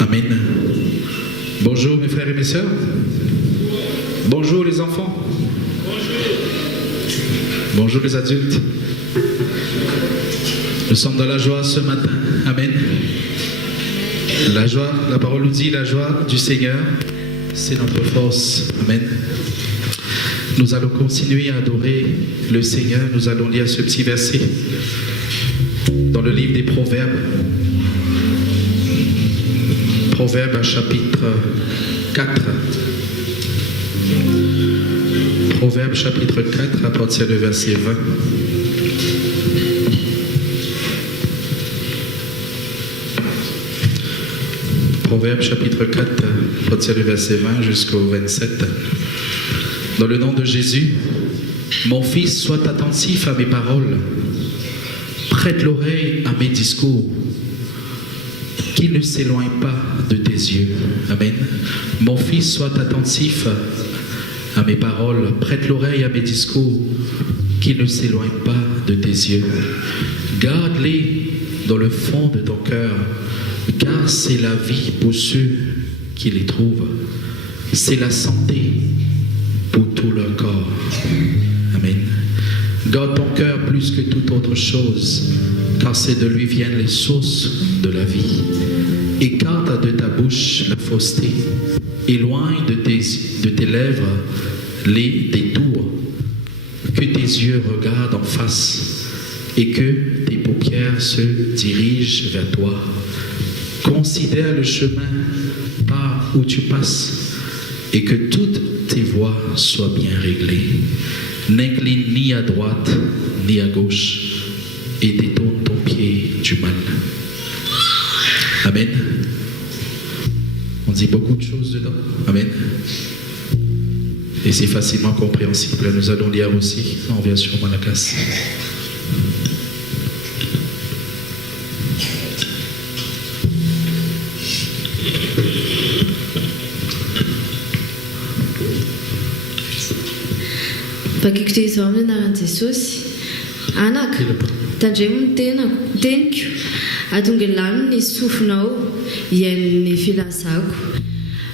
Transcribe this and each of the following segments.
Amen. Bonjour mes frères et mes sœurs. Bonjour les enfants. Bonjour les adultes. Nous sommes dans la joie ce matin. Amen. La joie, la parole nous dit, la joie du Seigneur, c'est notre force. Amen. Nous allons continuer à adorer le Seigneur. Nous allons lire ce petit verset dans le livre des Proverbes. Proverbes chapitre 4. Proverbes chapitre 4 à partir du verset 20. Proverbes chapitre 4 à partir du verset 20 jusqu'au 27. Dans le nom de Jésus, mon fils, sois attentif à mes paroles. Prête l'oreille à mes discours. Qu'il ne s'éloigne pas de tes yeux. Amen. Mon fils, sois attentif à mes paroles. Prête l'oreille à mes discours. Qu'il ne s'éloigne pas de tes yeux. Garde-les dans le fond de ton cœur, car c'est la vie pour ceux qui les trouvent. C'est la santé pour tout leur corps. Amen. Garde ton cœur plus que toute autre chose, car c'est de lui viennent les sources de la vie. Écarte de ta bouche la fausseté, éloigne de tes lèvres les détours, que tes yeux regardent en face et que tes paupières se dirigent vers toi. Considère le chemin par où tu passes et que toutes tes voies soient bien réglées. N'incline ni à droite ni à gauche et détourne ton pied du mal. Amen. On dit beaucoup de choses dedans. Amen. Et c'est facilement compréhensible. Nous allons lire aussi en version malagasy. Bakiko izao amin'ny anaran'i Jesosy. Anaka, tandremo ny teniko, atonga lany ny sofinao iain'ny filazako.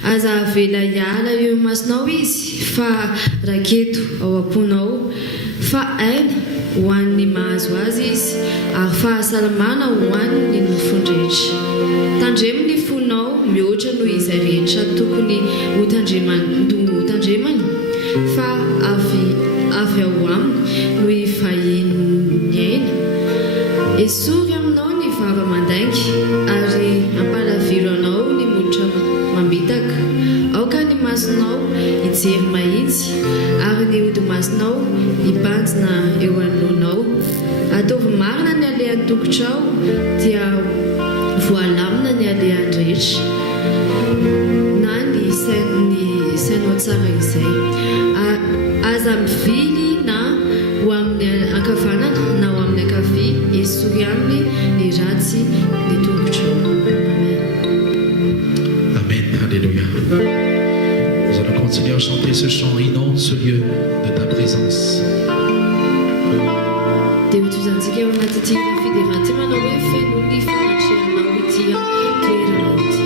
Aza avela hiala eo masonao izy, fa raketo ao am-ponao, fa aina ho an'ny mahazo azy izy, ary fahasalamana ho an'ny nofon-drehetra. Tandremo ny fonao mihoatra noho izay rehetra tokony ho tandremany, fa avy ao aminy no hivahiny aina. Esory aminao ny vava mandaingy, ary ampalaviro anao ny molotra mambitaka. Aoka ny masonao hijery mahitsy, ary ny odi-masonao hibanjina eo anoloanao. Ataovy marina ny alehan'ny tongotrao, dia voalamina ny alehan'ny rehetra, na ny sainao tsara izay. Aza mivily na ho amin'ny ankavanana na ho amin'ny ankavia, esory aminy ny ratsy ny tongotrao. Amen. Amen. Alléluia. Nous allons continuer à chanter ce chant. Inonde ce lieu de ta présence. Dia hotoizantsika eo anaty fideranty manao hoe feno ny fanatrehanao ity toerana ity.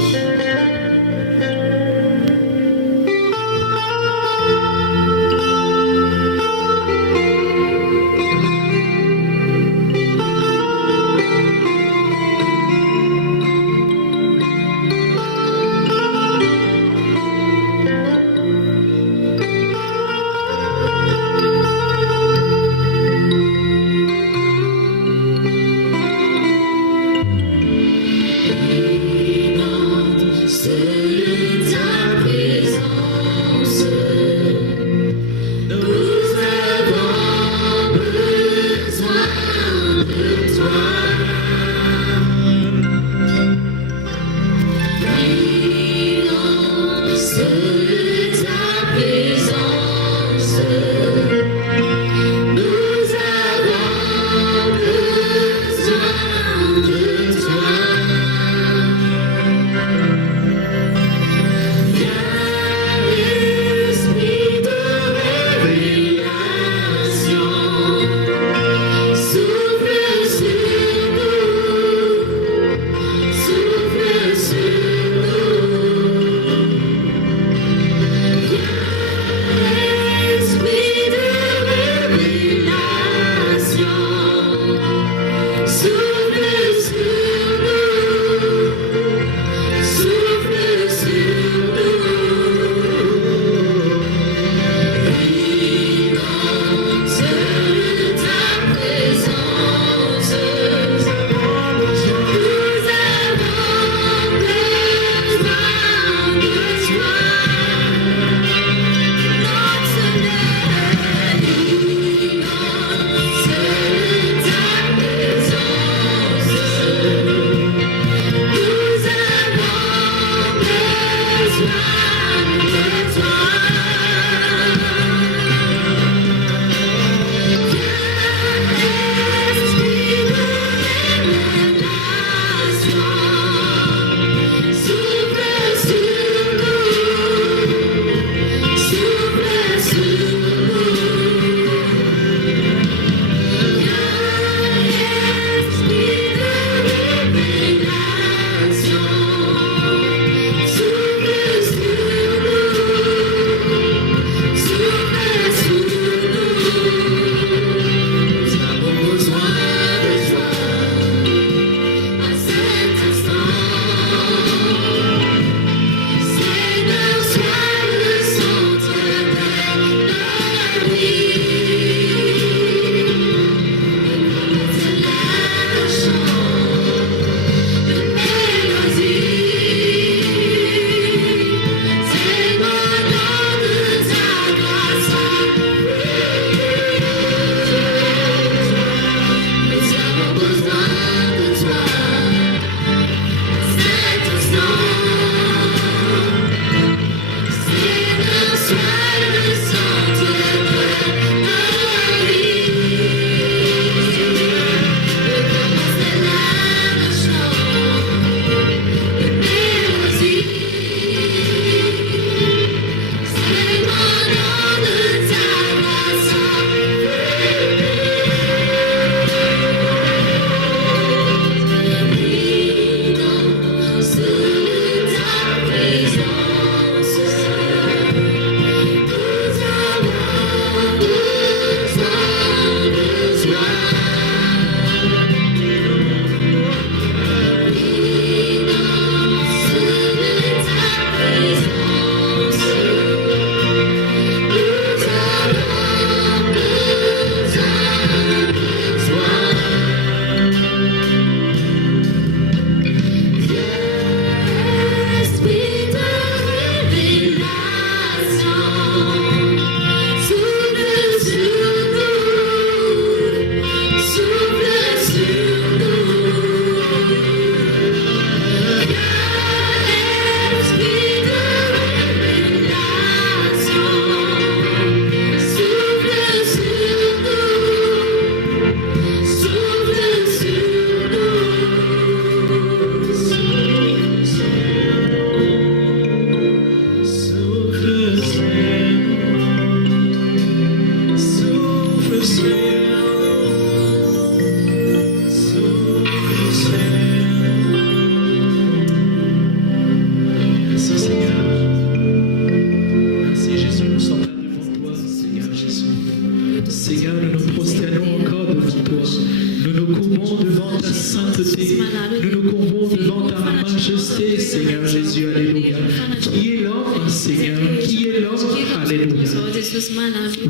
majesté, Seigneur Jésus, alléluia. Qui est l'homme, Seigneur? Qui est l'homme? Alléluia.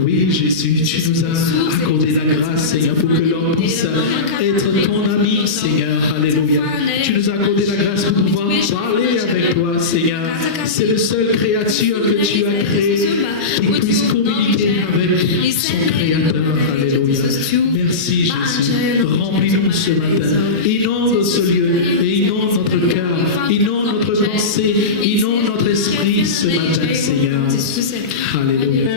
Oui, Jésus, tu nous as accordé la grâce, Seigneur, pour que l'homme puisse être ton ami, Seigneur, alléluia. Tu nous as accordé la grâce pour pouvoir parler avec toi, Seigneur. C'est la seule créature que tu as créée qui puisse communiquer avec son Créateur, alléluia. Merci, Jésus. Remplis-nous ce matin. Inonde ce lieu, et inonde notre cœur, inonde notre pensée, inonde notre esprit ce matin, Seigneur. Alléluia.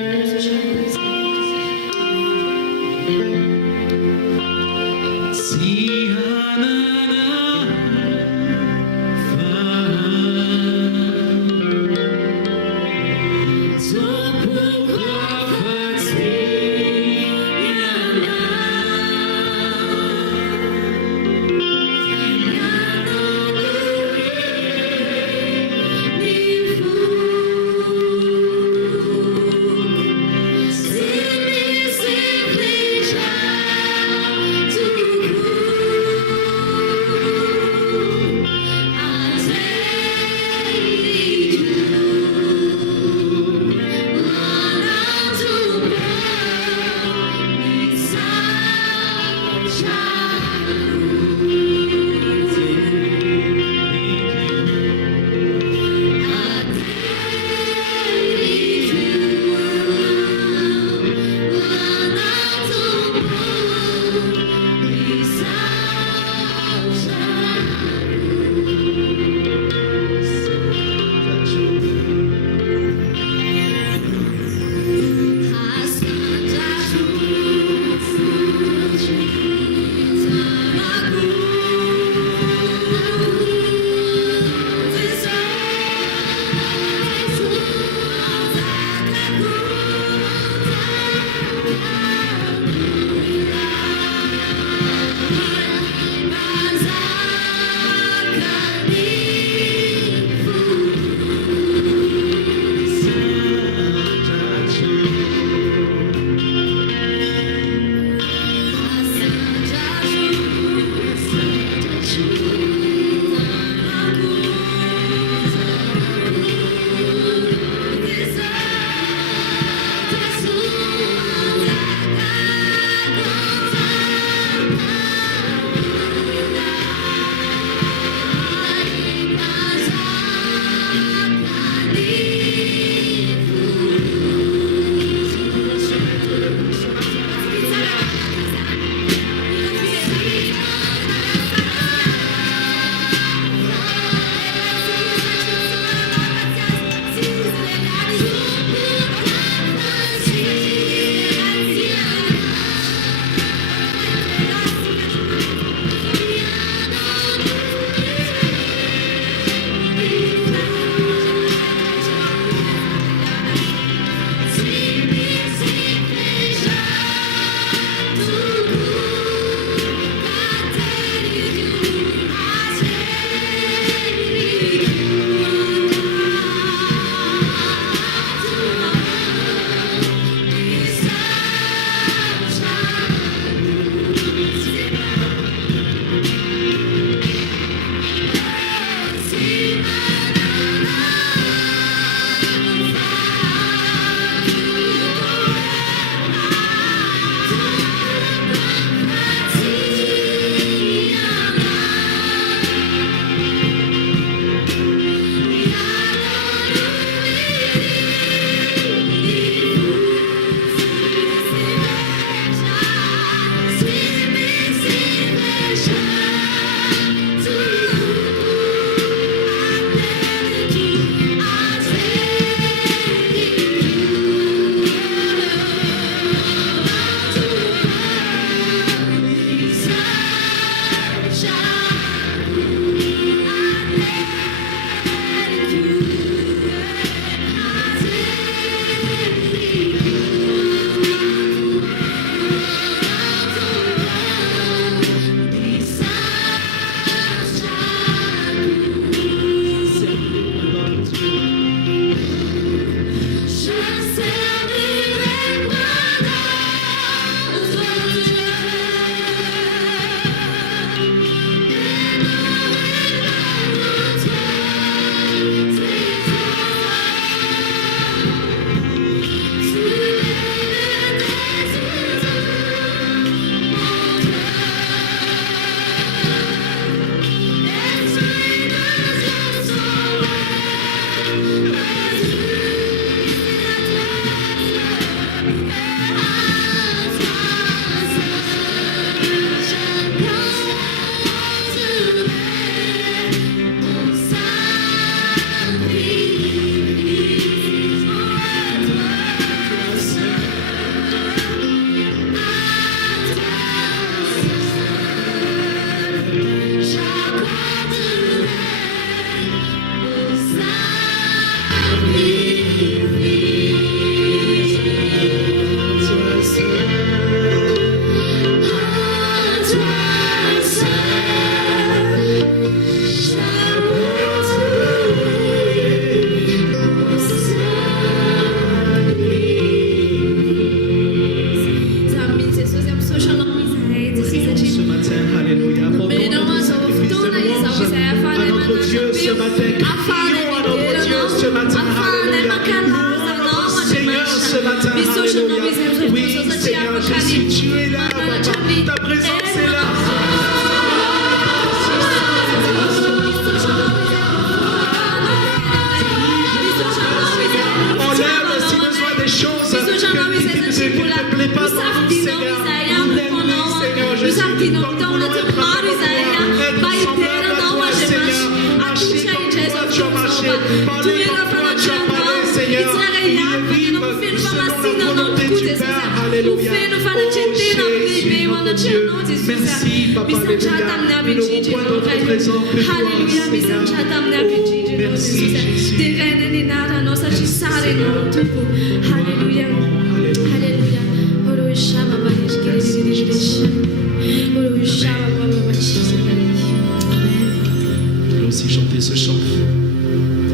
Aussi chanter ce chant,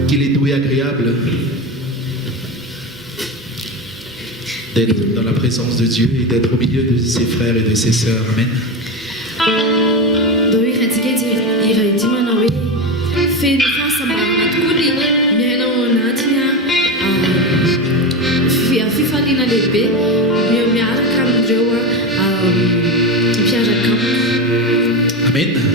qu'il est doux et agréable d'être dans la présence de Dieu et d'être au milieu de ses frères et de ses sœurs. Amen. Amen.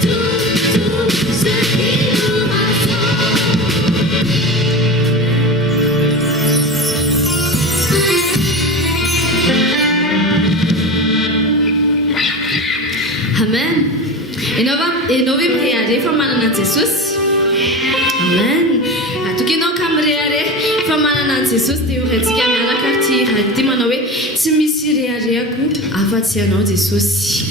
tout ce qui nous rassemble. Amen. E nove mirehare fa manana an'i Jesosy. Amen. Atokinao ka mirehare fa manana an'i Jesosy dia horaintsika miaraka ty raha ity manao hoe tsy misy reharehako afa-tsy anao Jesosy.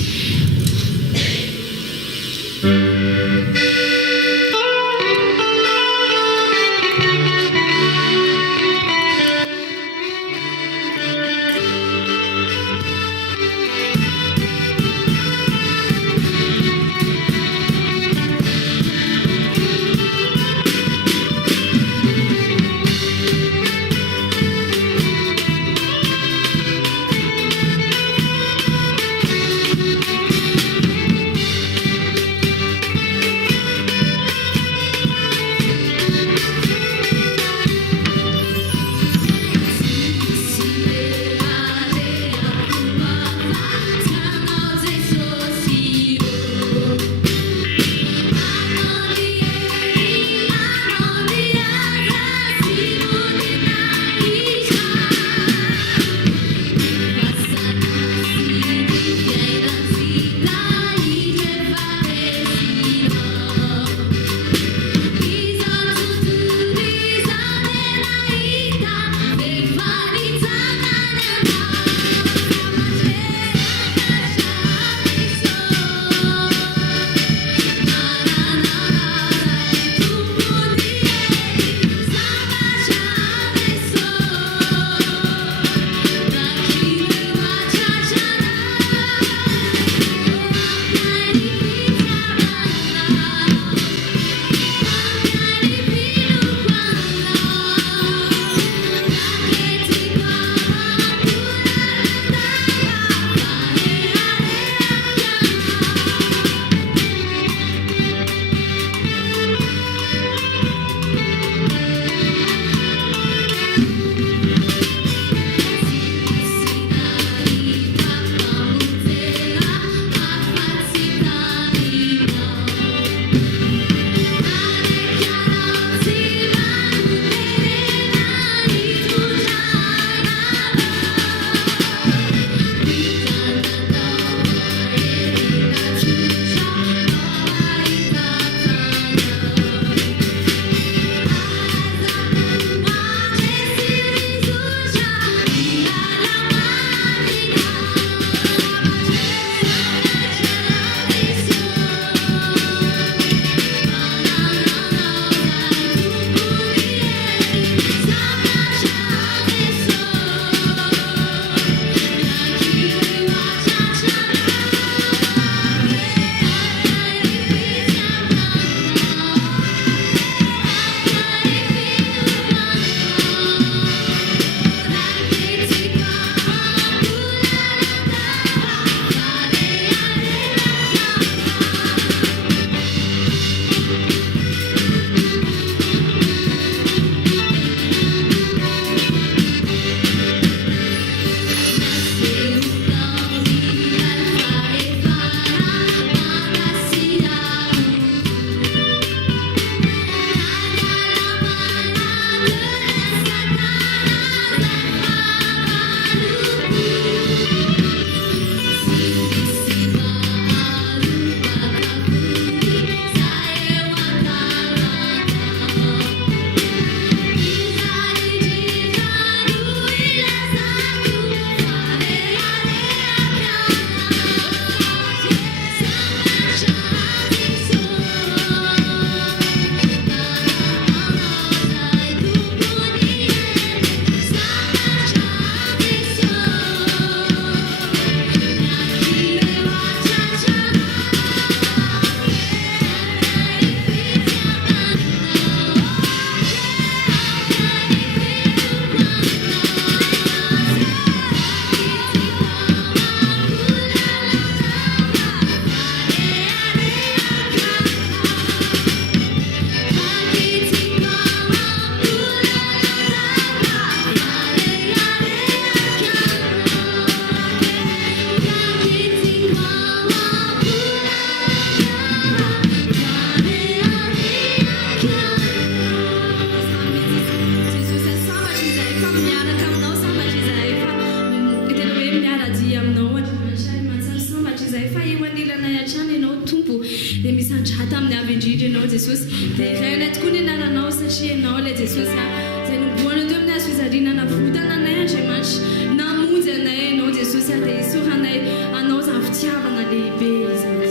dia misandra tamin'ny avy indrindra ianao Jesosy dia raina tokoa ny anaranao satria ianao ilay Jesosy izay nomboana teo amin'ny hazo fizarina navotana anay Andriamanitra namonjy anay ianao Jesosy dia isoranay anao izany fitiavana lehibe izany.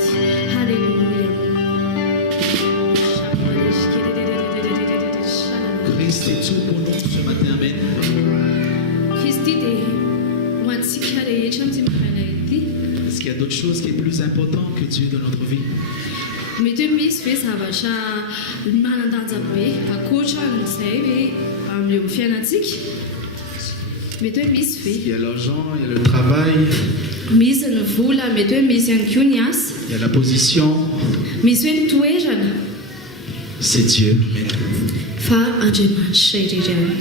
Halleluja. Christ est tout pour nous ce matin, amen. Kristy dia ho antsika rehetra amin'ity maraina ity. Est-ce qu'il y a d'autres choses qui est plus important que Dieu dans notre vie? Mety hoe misy hoe zavatra manan-danja be ankoatra n'izay hoe amin'io fiainantsika. Mety hoe misy ve? Il y a l'argent, il y a le travail, Misy ny vola, mety hoe misy ihany koa ny asa, il y a la position. misy hoe ny toerana, C'est Dieu, amen. fa Andriamanitra irery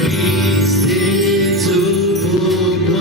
Christ est tout pour moi.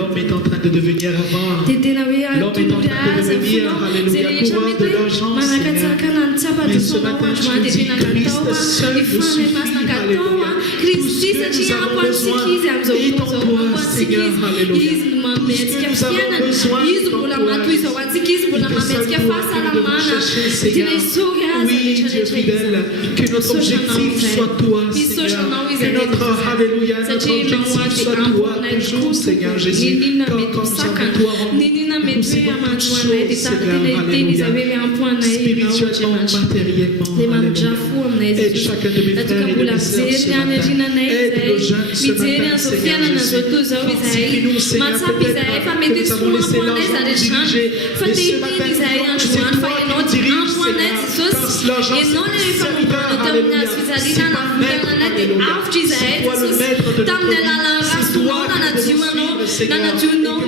L'homme est en train de devenir avare. L'homme est en train de devenir, alléluia, coureur de l'argent, Seigneur. Mais ce matin, tu dis, Christ seul nous suffit, alléluia. Tout ce que nous avons besoin est en toi, Seigneur, alléluia. Tout ce que nous avons besoin est en toi. Que seul toi de nous chercher, Seigneur. Oui, Dieu fidèle, que notre objectif soit toi, Seigneur. Que notre, alléluia, notre objectif soit toi, toujours, Seigneur Jésus. Comme nous avons toi en nous, nous possédons toutes choses, Seigneur, alléluia. Spirituellement, matériellement, alléluia. Aide chacun de mes frères et de mes sœurs ce matin. Aide nos jeunes ce matin, Seigneur Jésus. Fortifie-nous, Seigneur, peut-être que nous avons laissé l'argent nous diriger. Mais ce matin, nous voulons que c'est toi qui nous diriges, Seigneur. Parce que l'argent, c'est ton serviteur, alléluia. C'est pas maître, alléluia. C'est toi le maître de notre vie. C'est toi qui nous suives, Seigneur. Et que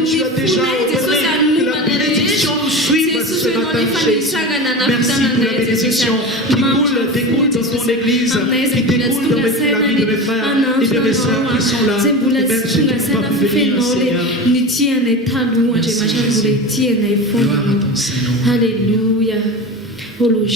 tu as déjà ordonné que la bénédiction nous suive ce matin, Jésus. Merci pour la bénédiction qui découle dans ton église, qui découle dans la vie de mes frères et de mes sœurs qui sont là. Et même ceux qui n'ont pas pu venir, Seigneur. Gloire à ton Seigneur. Alléluia. Alléluia.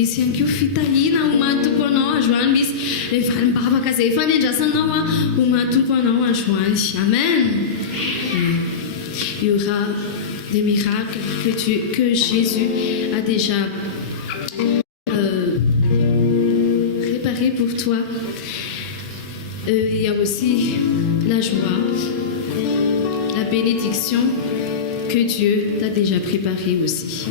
Misy ihany koa fitahina ho mahatompo anao androany misy le valim-bavaka izay efa nendrasanao ho mahatompo anao androany. Amen. Il y aura des miracles que Jésus a déjà préparés pour toi. Il y a aussi la joie, la bénédiction que Dieu t'a déjà préparée aussi.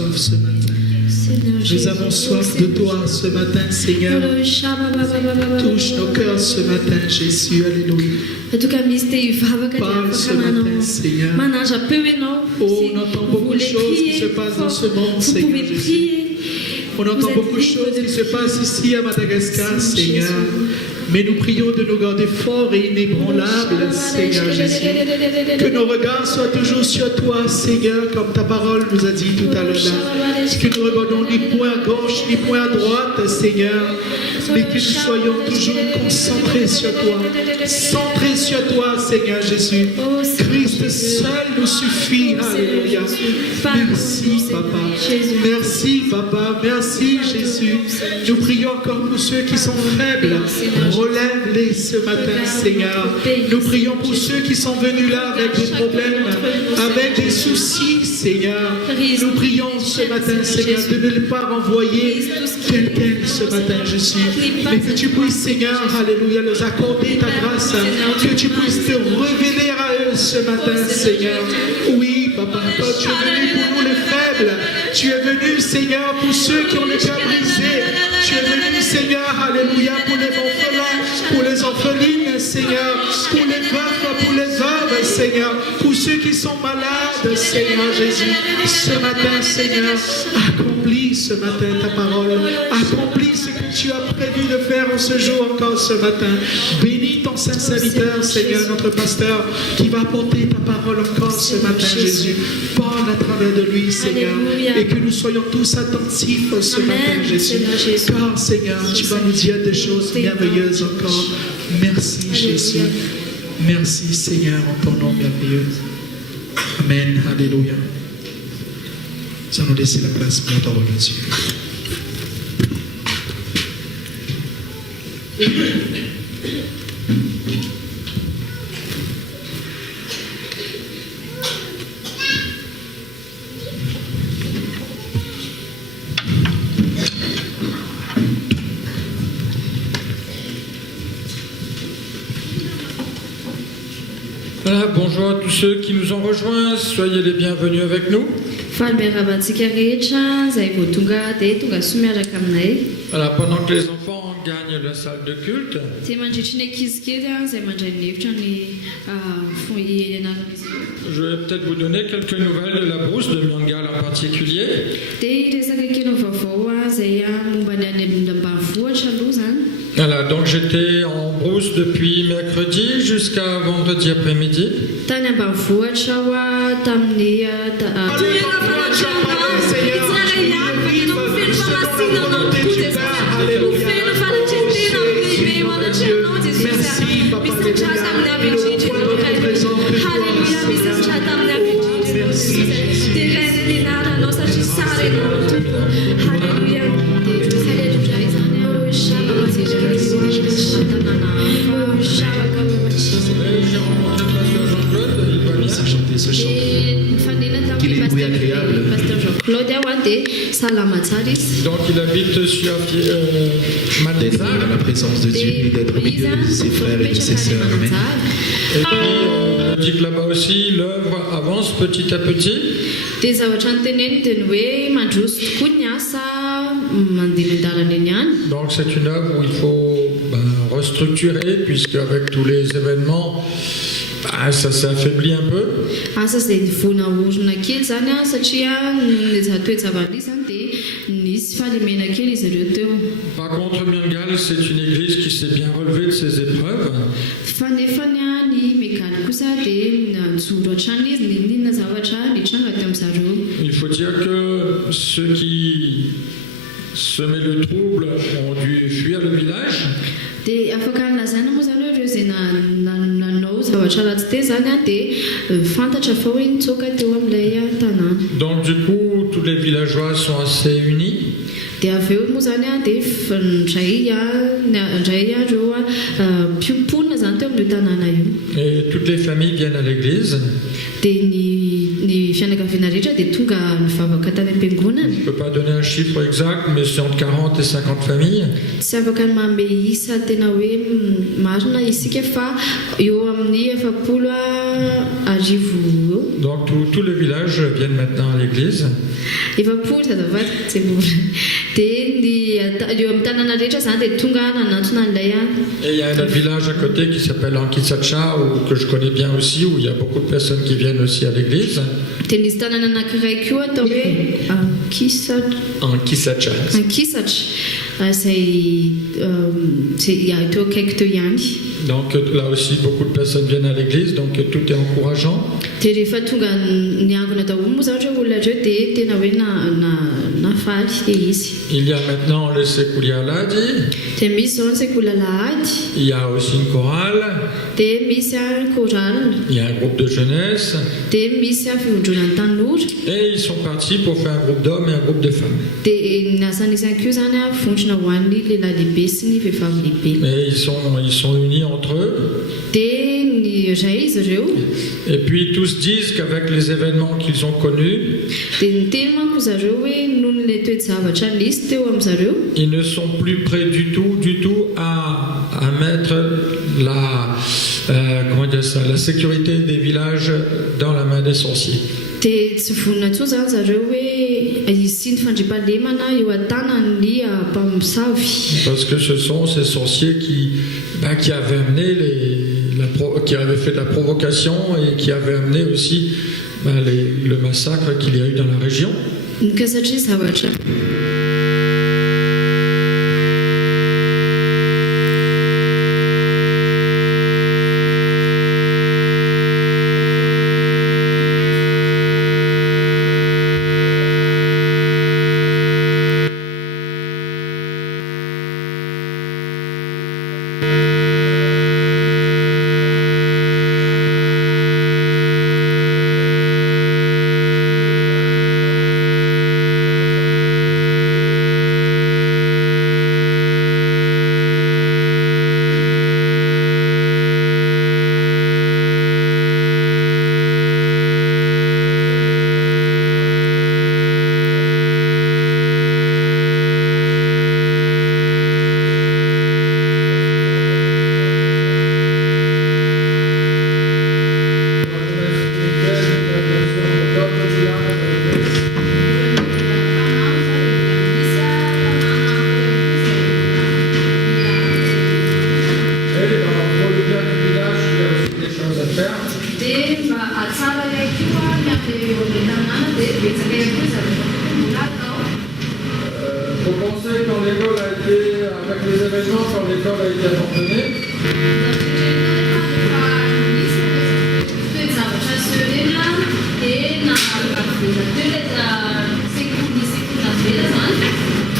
soif ce matin. Nous avons soif de toi ce matin, Seigneur. Touche nos cœurs ce matin, Jésus. Alléluia. Parle ce matin, Seigneur. Oh, on entend beaucoup de choses qui se passent dans ce monde, Seigneur Jésus. On entend beaucoup de choses qui se passent ici à Madagascar, Seigneur. Mais nous prions de nous garder forts et inébranlables, Seigneur Jésus. Que nos regards soient toujours sur toi, Seigneur, comme ta parole nous a dit tout à l'heure. Que nous regardons ni point à gauche, ni point à droite, Seigneur. Mais que nous soyons toujours concentrés sur toi. Centrés sur toi, Seigneur Jésus. Christ seul nous suffit. Alléluia. Merci, Papa. Merci, Papa. Merci, Jésus. Nous prions encore pour ceux qui sont faibles. Relève-les ce matin, Seigneur. Nous prions pour ceux qui sont venus là avec des problèmes, avec des soucis, Seigneur. Nous prions ce matin, Seigneur, de ne pas renvoyer quelqu'un ce matin, Jésus. Mais que tu puisses, Seigneur, alléluia, leur accorder ta grâce. Que tu puisses te révéler à eux ce matin, Seigneur. Oui, Papa, tu es venu pour nous les faibles. Tu es venu, Seigneur, pour ceux qui ont le cœur brisé. Tu es venu, Seigneur, alléluia, pour les orphelins, pour les orphelines, Seigneur, pour les veufs, pour les veuves, Seigneur, pour ceux qui sont malades, Seigneur Jésus. Ce matin, Seigneur, accomplis ce matin ta parole. Accomplis ce que tu as prévu de faire en ce jour encore ce matin. Bénis ton saint serviteur, Seigneur, notre pasteur, qui va porter ta parole encore ce matin, Jésus. Parle à travers de lui, Seigneur, et que nous soyons tous attentifs ce matin, Jésus. Car, Seigneur, tu vas nous dire des choses merveilleuses encore. Merci, Jésus. Merci, Seigneur, en ton nom merveilleux. Amen. Alléluia. Nous allons laisser la place pour la parole de Dieu. Voilà, bonjour à tous ceux qui nous ont rejoints, soyez les bienvenus avec nous. Voilà, pendant que les enfants gagnent la salle de culte, je vais peut-être vous donner quelques nouvelles de la brousse de Myangal en particulier. Voilà, donc j'étais en brousse depuis mercredi jusqu'à vendredi après-midi. Donc il habite sur d'être dans la présence de Dieu et d'être au milieu de ses frères et de ses sœurs. Amen. Et puis on dit que là-bas aussi l'œuvre avance petit à petit. Donc c'est une œuvre où il faut restructurer, puisque avec tous les événements, ça s'est affaibli un peu. Par contre, Myangal, c'est une église qui s'est bien relevée de ses épreuves. Il faut dire que ceux qui semaient le trouble ont dû fuir le village. Donc du coup, tous les villageois sont assez unis. Et toutes les familles viennent à l'église. Je ne peux pas pas donner un chiffre exact, mais c'est entre 40 et 50 familles. Donc tous les villages viennent maintenant à l'église. Et il y a un autre village à côté qui s'appelle Ankisacha, que je connais bien aussi, où il y a beaucoup de personnes qui viennent aussi à l'église. Ankisacha. Donc là aussi, beaucoup de personnes viennent à l'église, donc tout est encourageant. Il y a maintenant le Sekulialadi. Il y a aussi une chorale. Il y a un groupe de jeunesse. Et ils sont partis pour faire un groupe d'hommes et un groupe de femmes. Et ils sont unis entre eux. Et puis tous disent qu'avec les événements qu'ils ont connus, ils ne sont plus prêts du tout à mettre la sécurité des villages dans la main des sorciers. Parce que ce sont ces sorciers qui avaient amené qui avaient fait de la provocation et qui avaient amené aussi le massacre qu'il y a eu dans la région.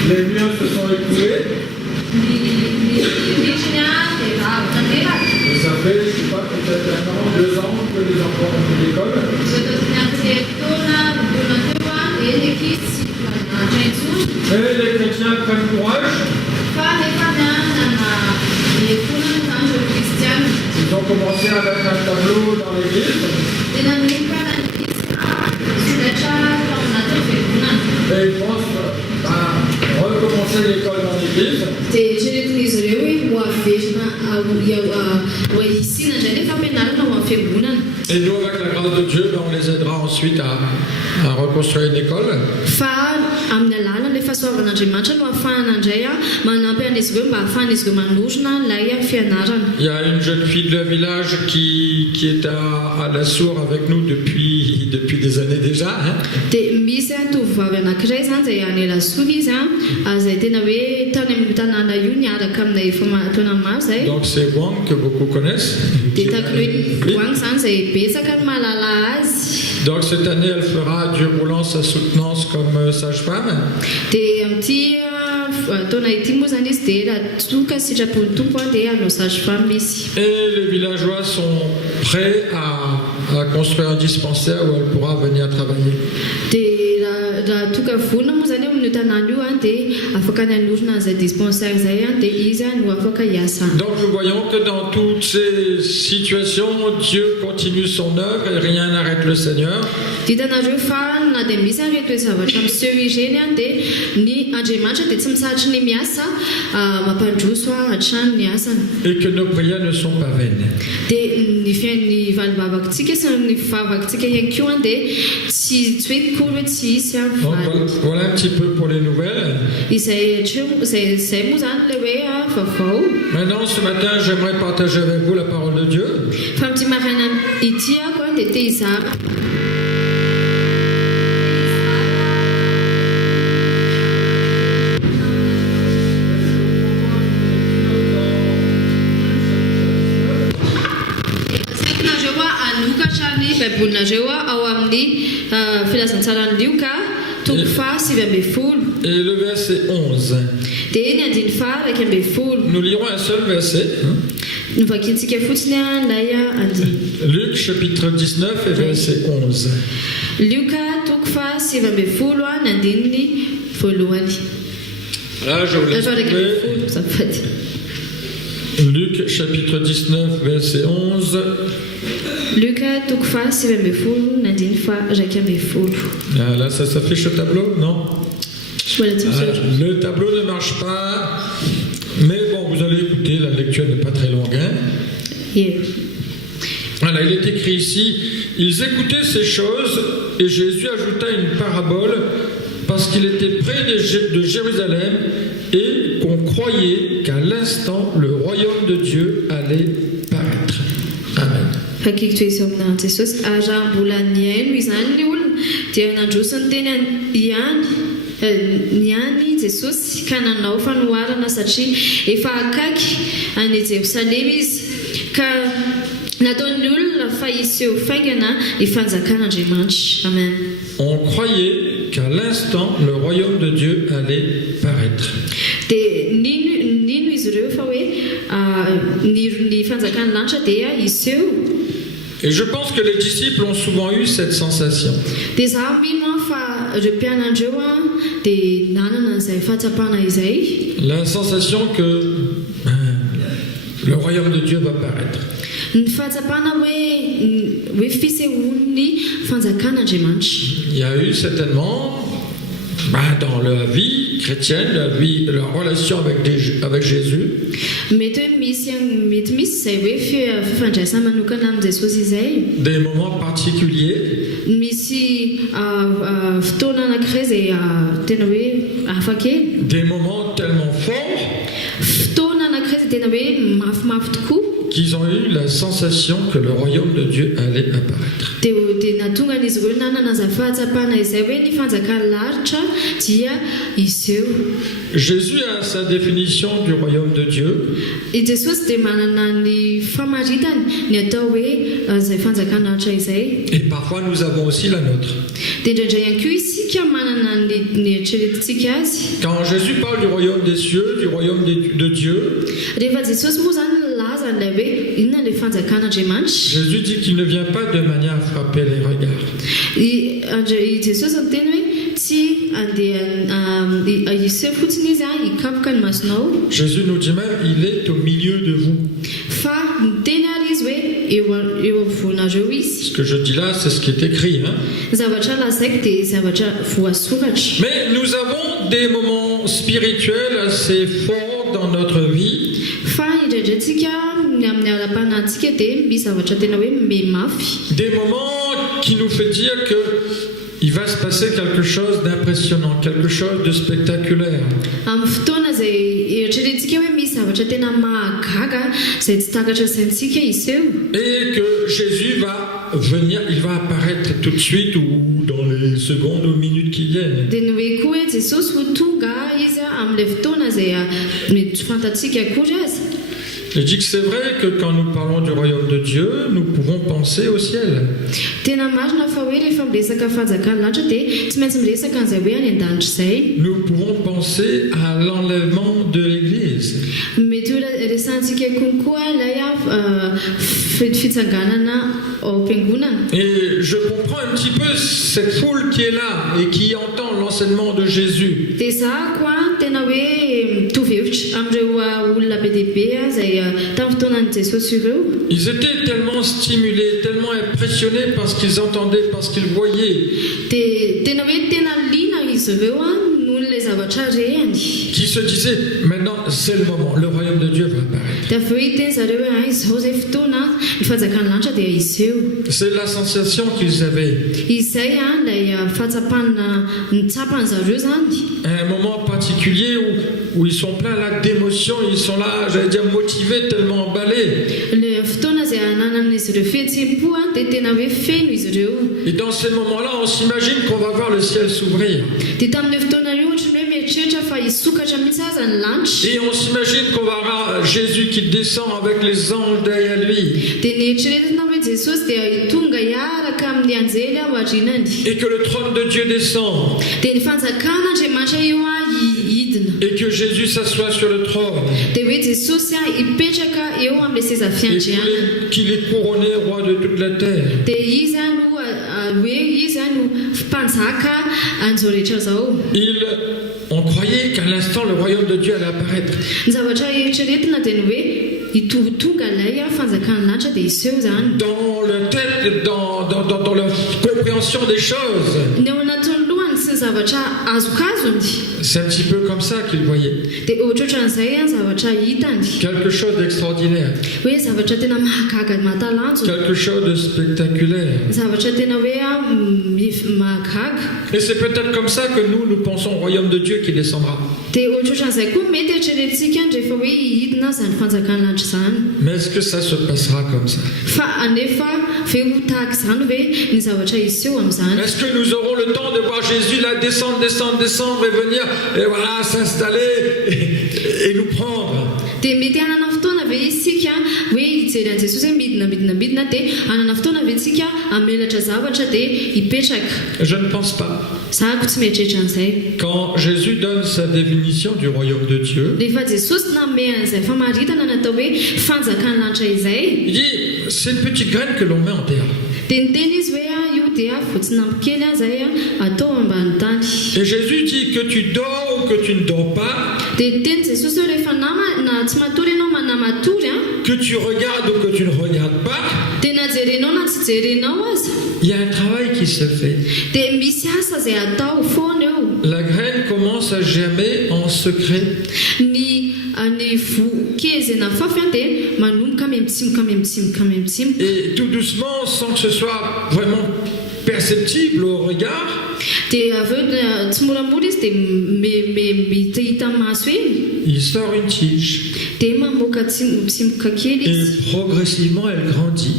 Les murs se sont écoulés. Ça fait, je sais pas, peut-être 1 an, 2 ans que les enfants ont fait l'école. Et les chrétiens prennent courage. Ils ont commencé à mettre un tableau dans l'église. Et ils pensent recommencer l'école dans l'église. Et nous, avec la grâce de Dieu, on les aidera ensuite à reconstruire une école. Il y a une jeune fille de village qui est à la Sourd avec nous depuis des années déjà. Donc c'est Wang que beaucoup connaissent. Donc cette année, elle fera à Dieu roulant sa soutenance comme sage-femme. Et les villageois sont prêts à construire un dispensaire où elle pourra venir travailler. raha toka vonona moa zany amin'ny tanàna io dia afaka nanorina an'izay dispensaire zay dia izy no afaka hiasa. Donc nous voyons que dans toutes ces situations, Dieu continue son œuvre et rien n'arrête le Seigneur. Ditanareo fa na dia misy an'ireo toe-zavatra miseho ireny dia ny Andriamanitra dia tsy misarotra ny miasa mampandroso hatrany ny asany. Et que nos prières ne sont pas vaines. Dia ny fiain'ny valibavakontsika sy ny fivavakontsika ihany koa dia tsy hoe kory hoe tsy hisy Voilà un petit peu pour les nouvelles. Izay moa zany le hoe vaovao. Maintenant, ce matin, j'aimerais partager avec vous la parole de Dieu. Fa amin'ity maraina ity ako dia te hizara. Baibolinareo ao amin'ny filazantsarany Luka toko faha 7. Et le verset 11. Dia ny andiny faha 12. Nous lirons un seul verset. Novakiantsika fotsiny ilay andiny. Luc chapitre 19 et verset 11. Luka toko faha 7 ny andininy voalohany. Là, je vous laisse trouver. Luc chapitre 19 verset 11. Luka toko faha 7 ny andiny faha 12. Ah, là, ça s'affiche au tableau, non? Le tableau ne marche pas, mais bon, vous allez écouter, la lecture n'est pas très longue. Hein? Yeah. Voilà, il est écrit ici, ils écoutaient ces choses et Jésus ajouta une parabole parce qu'il était près de Jérusalem et qu'on croyait qu'à l'instant le royaume de Dieu allait paraître. Amen. Hakikitoizy amin'any Jesosy raha mbola niaino izany ny olona dia nandrosony teny niany Jesosy ka nanao fanoharana satria efa akaiky any Jerusalema izy ka nataon'ny olona fa hiseho faingana ny fanjakan'Andriamanitra. Amen. On croyait qu'à l'instant le royaume de Dieu allait paraître. Dia nino izy ireo fa hoe ny fanjakan'ny lanitra dia hiseho. Et je pense que les disciples ont souvent eu cette sensation. Dia zaho mino fa ireo mpianandreo dia nanana izay fahatsapana izay. La sensation que le royaume de Dieu va paraître. Ny fahatsapana hoe fisehoan'ny fanjakan'Andriamanitra. Il y a eu certainement dans la vie chrétienne, la relation avec Jésus. Des moments particuliers. Des moments tellement forts qu'ils ont eu la sensation que le royaume de Dieu allait apparaître. Jésus a sa définition du royaume de Dieu. Et parfois nous avons aussi la nôtre. Quand Jésus parle du royaume des cieux, du royaume de Dieu, Jésus dit qu'il ne vient pas de manière à frapper les regards. Jésus nous dit même, il est au milieu de vous. Ce que je dis là, c'est ce qui est écrit. Hein? Mais nous avons des moments spirituels assez forts dans notre vie. Des moments qui nous fait dire que il va se passer quelque chose d'impressionnant, quelque chose de spectaculaire. Et que Jésus va venir, il va apparaître tout de suite ou dans les secondes ou minutes qui viennent. Je dis que c'est vrai que quand nous parlons du royaume de Dieu, nous pouvons penser au ciel. Nous pouvons penser à l'enlèvement de l'Église. Et je comprends un petit peu cette foule qui est là et qui entend l'enseignement de Jésus. Ils étaient tellement stimulés, tellement impressionnés par ce qu'ils entendaient, par ce qu'ils voyaient, qui se disaient, maintenant c'est le moment, le royaume de Dieu va apparaître. C'est la sensation qu'ils avaient. À un moment particulier où ils sont pleins là d'émotions, ils sont là, j'allais dire motivés, tellement emballés. Et dans ces moments-là, on s'imagine qu'on va voir le ciel s'ouvrir. Et on s'imagine qu'on va voir Jésus qui descend avec les anges derrière lui. Et que le trône de Dieu descend. Et que Jésus s'assoit sur le trône. Et qu'il est couronné roi de toute la terre. On croyait qu'à l'instant le royaume de Dieu allait apparaître. Dans le tête, dans la compréhension des choses. C'est un petit peu comme ça qu'ils voyaient. Quelque chose d'extraordinaire. Quelque chose de spectaculaire. Et c'est peut-être comme ça que nous pensons au royaume de Dieu qui descendra. Mais est-ce que ça se passera comme ça? Est-ce que nous aurons le temps de voir Jésus là descendre et venir et voilà s'installer et nous prendre? Je ne pense pas. Quand Jésus donne sa définition du royaume de Dieu, il dit c'est une petite graine que l'on met en terre. Et Jésus dit que tu dors ou que tu ne dors pas, que tu regardes ou que tu ne regardes pas, il y a un travail qui se fait. La graine commence à germer en secret. Et tout doucement, sans que ce soit vraiment perceptible au regard, il sort une tige. Et progressivement, elle grandit.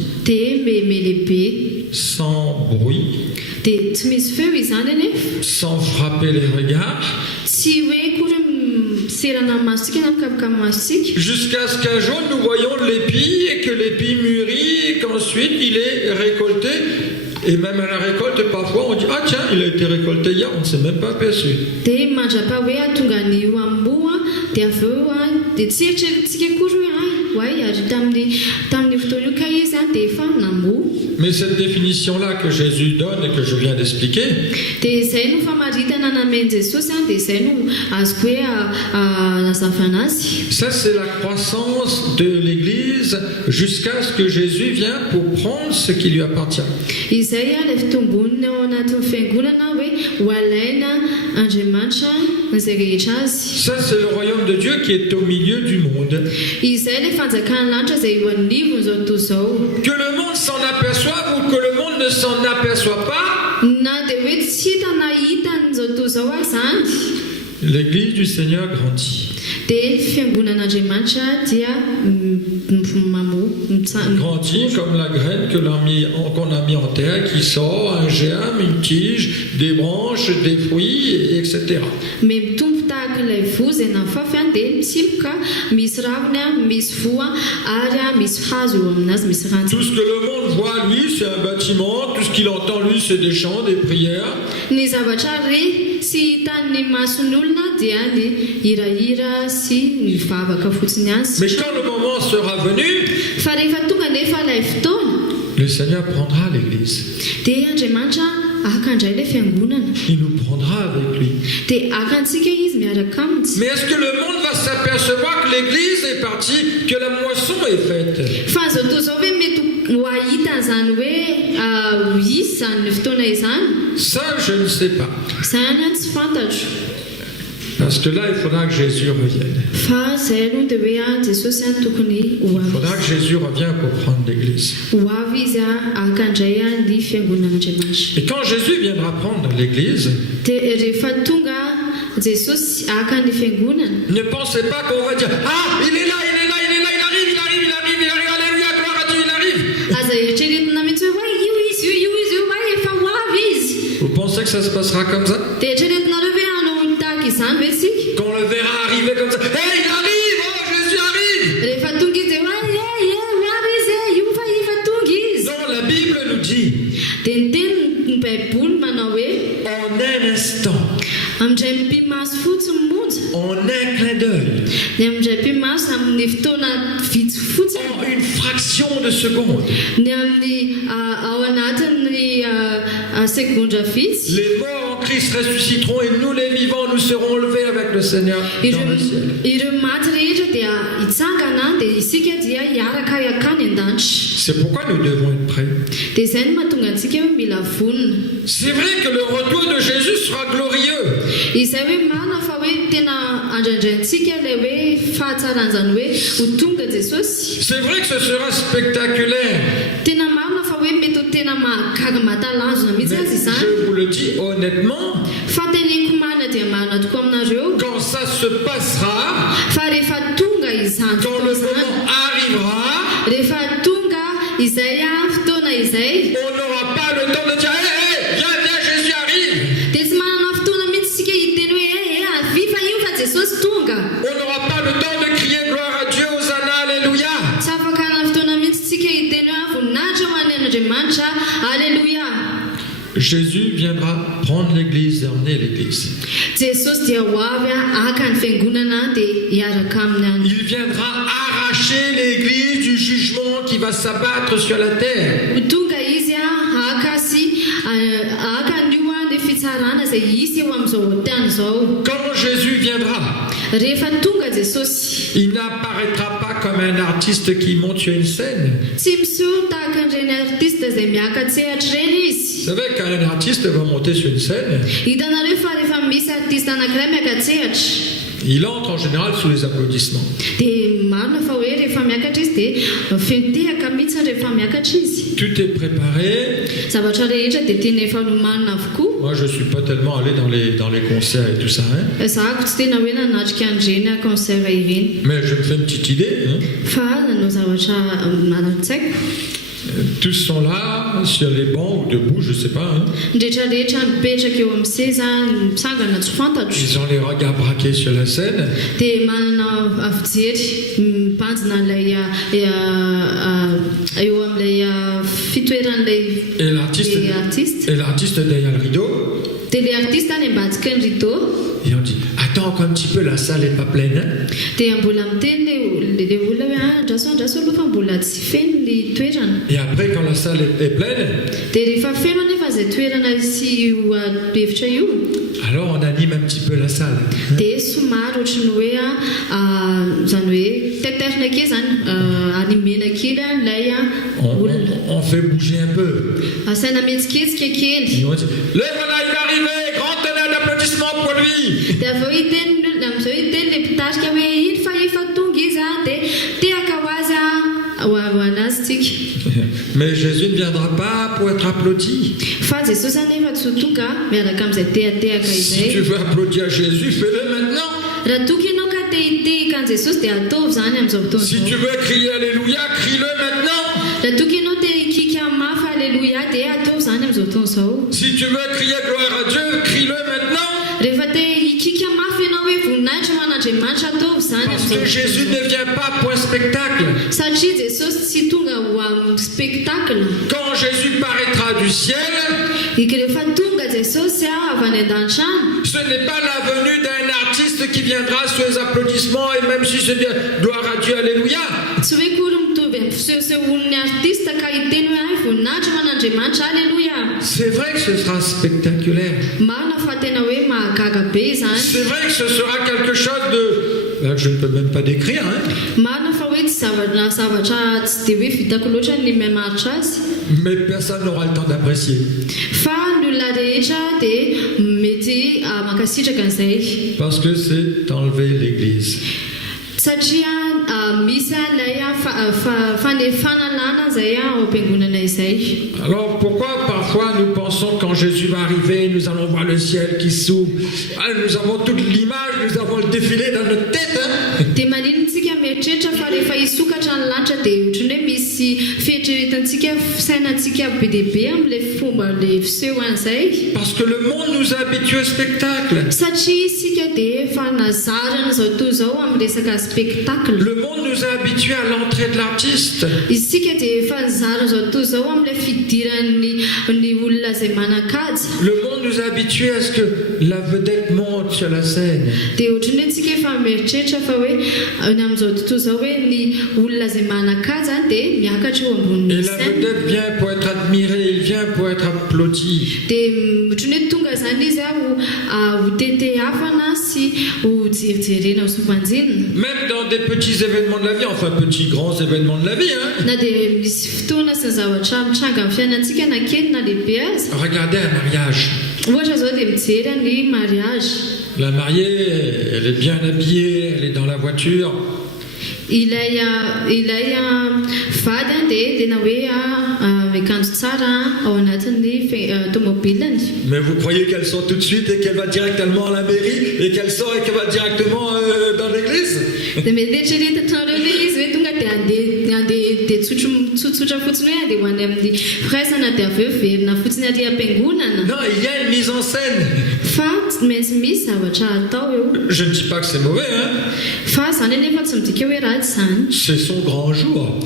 Sans bruit. Sans frapper les regards. Jusqu'à ce qu'un jour nous voyons l'épi et que l'épi mûrit et qu'ensuite il est récolté. Et même à la récolte, parfois on dit ah tiens, il a été récolté hier, on ne s'est même pas aperçu. Mais cette définition-là que Jésus donne et que je viens d'expliquer, ça c'est la croissance de l'Église jusqu'à ce que Jésus vienne pour prendre ce qui lui appartient. Ça c'est le royaume de Dieu qui est au milieu du monde. Que le monde s'en aperçoive ou que le monde ne s'en aperçoit pas, l'Église du Seigneur grandit. grandit comme la graine qu'on a mis en terre, qui sort un germe, une tige, des branches, des fruits, etc. Tout ce que le monde voit, lui, c'est un bâtiment. Tout ce qu'il entend, lui, c'est des chants, des prières. Mais quand le moment sera venu, le Seigneur prendra l'Église. Il nous prendra avec lui. Mais est-ce que le monde va s'apercevoir que l'Église est partie, que la moisson est faite? Ça, je ne sais pas. Parce que là, il faudra que Jésus revienne. Il faudra que Jésus revienne pour prendre l'Église. Et quand Jésus viendra prendre l'Église, ne pensez pas qu'on va dire « Ah, il est là, il est là, il est là, il arrive, alléluia, gloire à Dieu, il arrive !» Vous pensez que ça se passera comme ça? Qu'on le verra arriver comme ça. Hey, il arrive! Oh, Jésus arrive! Non, la Bible nous dit en un instant, en un clin d'œil, en une fraction de seconde, les morts en Christ ressusciteront et nous les vivants nous serons levés avec le Seigneur dans le ciel. C'est pourquoi nous devons être prêts. C'est vrai que le retour de Jésus sera glorieux. C'est vrai que ce sera spectaculaire. Mais je vous le dis honnêtement, quand ça se passera, quand le moment arrivera, on n'aura pas le temps de dire hey, viens, Jésus arrive. On n'aura pas le temps de crier gloire à Dieu, Hosanna, alléluia. Jésus viendra prendre l'Église et emmener l'Église. Il viendra arracher l'Église du jugement qui va s'abattre sur la terre. Quand Jésus viendra, il n'apparaîtra pas comme un artiste qui monte sur une scène. Vous savez qu'un artiste va monter sur une scène, il entre en général sous les applaudissements. Tout est préparé. Moi, je ne suis pas tellement allé dans les concerts et tout ça. Hein. Mais je me fais une petite idée. Hein. Tous sont là, sur les bancs ou debout, je ne sais pas. Hein. Ils ont les regards braqués sur la scène. Et l'artiste derrière le rideau. Et on dit, attends encore un petit peu, la salle n'est pas pleine. Hein? Et après, quand la salle est pleine, alors on anime un petit peu la salle. On fait bouger un peu. Et on dit, le voilà, il est arrivé, grand tonnerre d'applaudissements pour lui. Mais Jésus ne viendra pas pour être applaudi. Si tu veux applaudir Jésus, fais-le maintenant. Si tu veux crier Alléluia, crie-le maintenant. Si tu veux crier gloire à Dieu, crie-le maintenant. Parce que Jésus ne vient pas pour un spectacle. Quand Jésus paraîtra du ciel, ce n'est pas la venue d'un artiste qui viendra sous les applaudissements et même si c'est bien gloire à Dieu, alléluia. C'est vrai que ce sera spectaculaire. C'est vrai que ce sera quelque chose de... que je ne peux même pas décrire. Mais personne n'aura le temps d'apprécier. Parce que c'est enlever l'Église. Alors pourquoi parfois nous pensons quand Jésus va arriver, nous allons voir le ciel qui s'ouvre, nous avons toute l'image, nous avons le défilé dans notre tête. Parce que le monde nous a habitués au spectacle. Le monde nous a habitués à l'entrée de l'artiste. Le monde nous a habitués à ce que la vedette monte sur la scène. Et la vedette vient pour être admirée, il vient pour être applaudi. Même dans des petits événements de la vie, enfin petits grands événements de la vie. Regardez un mariage. La mariée, elle est bien habillée, elle est dans la voiture. Mais vous croyez qu'elle sort tout de suite et qu'elle va directement à la mairie et qu'elle sort et qu'elle va directement dans l'église? Non, il y a une mise en scène. Je ne dis pas que c'est mauvais, c'est son grand jour.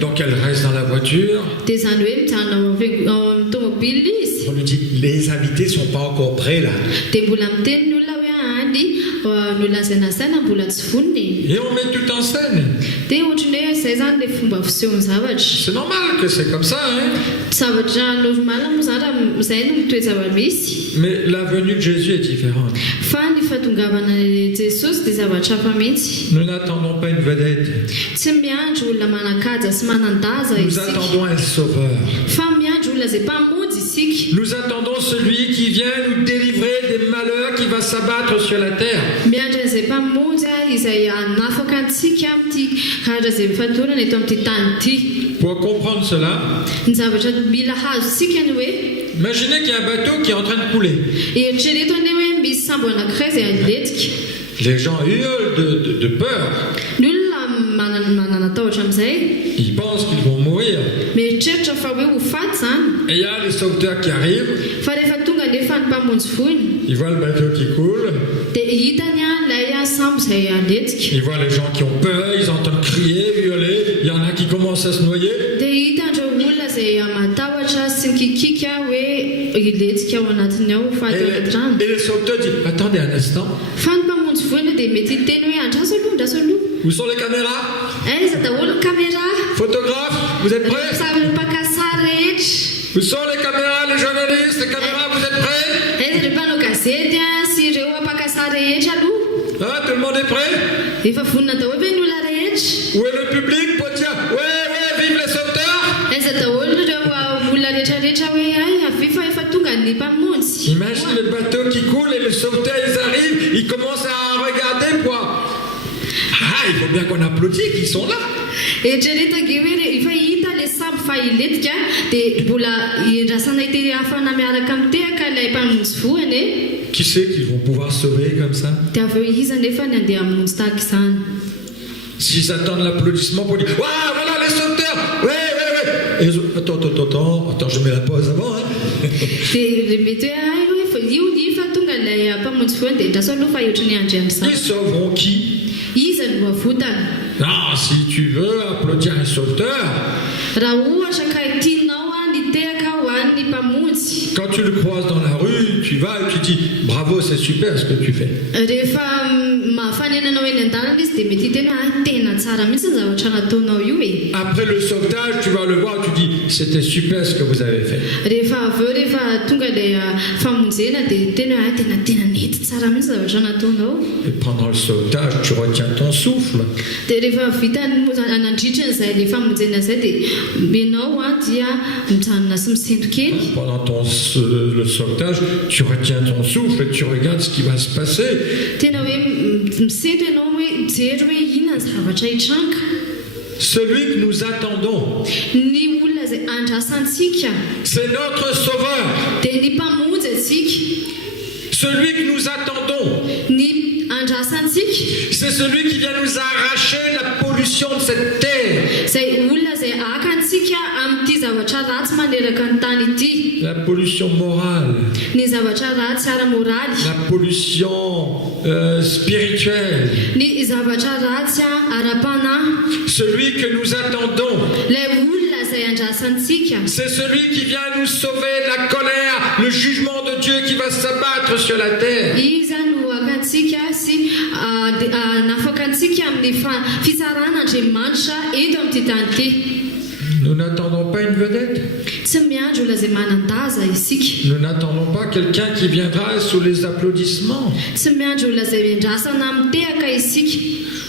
Donc elle reste dans la voiture. On lui dit, les invités ne sont pas encore prêts là. Et on met tout en scène. C'est normal que c'est comme ça, Mais la venue de Jésus est différente. Nous n'attendons pas une vedette. Nous attendons un sauveur. Nous attendons celui qui vient nous délivrer des malheurs qui va s'abattre sur la terre. Pour comprendre cela, imaginez qu'il y a un bateau qui est en train de couler. Les gens hurlent de peur. Ils pensent qu'ils vont mourir. Et il y a les sauveteurs qui arrivent. Ils voient le bateau qui coule. Ils voient les gens qui ont peur, ils entendent crier, hurler. Il y en a qui commencent à se noyer. Et le sauveteur dit, attendez un instant. Où sont les caméras? Photographes, vous êtes prêts? Où sont les caméras, les journalistes, les caméras, vous êtes prêts? Tout le monde est prêt? Où est le public pour dire, ouais, vive les sauveteurs? Imagine le bateau qui coule et les sauveteurs ils arrivent, ils commencent à regarder quoi. Il faut bien qu'on applaudisse qu'ils sont là. Qui sait qu'ils vont pouvoir sauver comme ça? s'ils attendent l'applaudissement pour dire « Waouh, voilà les sauveteurs !» Ouais. Et les autres, attends, je mets la pause avant. Ils sauveront qui? Ah, si tu veux applaudir un sauveteur, quand tu le croises dans la rue, tu vas et tu dis bravo, c'est super ce que tu fais. Après le sauvetage, tu vas le voir, tu dis c'était super ce que vous avez fait. Et pendant le sauvetage, tu retiens ton souffle. Pendant le sauvetage, tu retiens ton souffle et tu regardes ce qui va se passer. Celui que nous attendons, c'est notre Sauveur. Celui que nous attendons, c'est celui qui vient nous arracher la pollution de cette terre. La pollution morale, la pollution spirituelle. Celui que nous attendons, c'est celui qui vient nous sauver de la colère, le jugement de Dieu qui va s'abattre sur la terre. Nous n'attendons pas une vedette. Nous n'attendons pas quelqu'un qui viendra sous les applaudissements.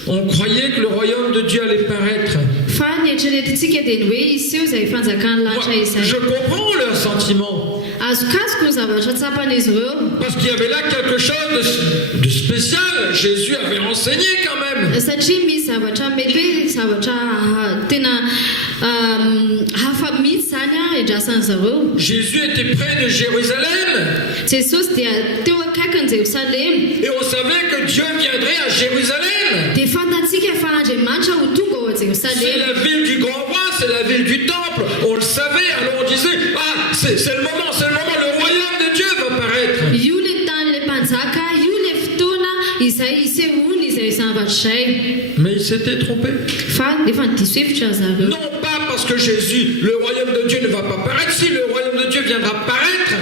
On croyait que le royaume de Dieu allait paraître. Je comprends leurs sentiments. Parce qu'il y avait là quelque chose de spécial. Jésus avait enseigné quand même. Jésus était près de Jérusalem. Et on savait que Dieu viendrait à Jérusalem. C'est la ville du grand roi, c'est la ville du temple. On le savait, alors on disait, ah, c'est le moment, le royaume de Dieu va paraître. Mais il s'était trompé. Non pas parce que Jésus, le royaume de Dieu ne va pas paraître. Si le royaume de Dieu viendra paraître,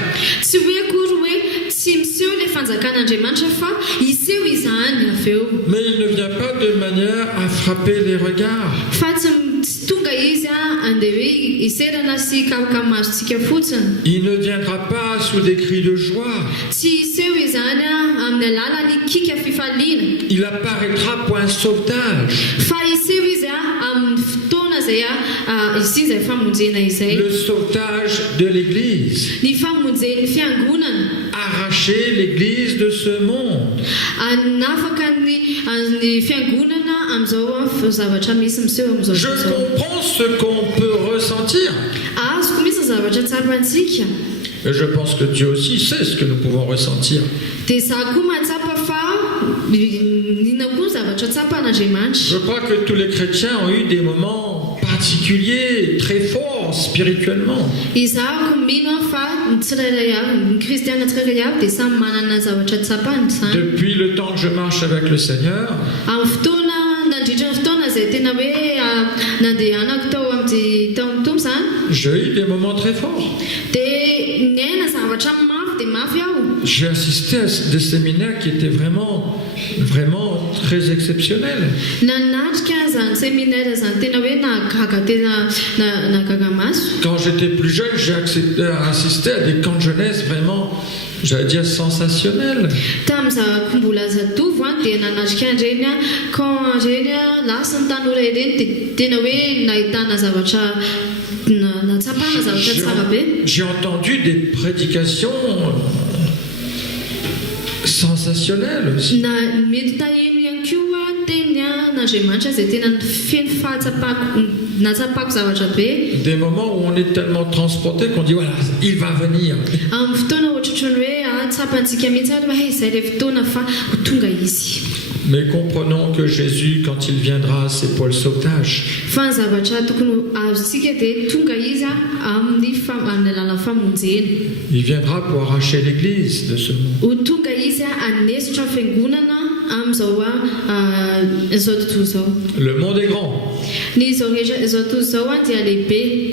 mais il ne vient pas de manière à frapper les regards. Il ne viendra pas sous des cris de joie. Il apparaîtra pour un sauvetage. Le sauvetage de l'Église. Arracher l'Église de ce monde. Je comprends ce qu'on peut ressentir. Et je pense que Dieu aussi sait ce que nous pouvons ressentir. Je crois que tous les chrétiens ont eu des moments particuliers, très forts spirituellement. Depuis le temps que je marche avec le Seigneur, j'ai eu des moments très forts. J'ai assisté à des séminaires qui étaient vraiment très exceptionnels. Quand j'étais plus jeune, j'ai assisté à des camps de jeunesse vraiment, j'allais dire, sensationnels. J'ai entendu des prédications sensationnelles aussi. Des moments où on est tellement transporté qu'on dit voilà, il va venir. Mais comprenons que Jésus, quand il viendra, c'est pour le sauvetage. Il viendra pour arracher l'Église de ce monde. Le monde est grand.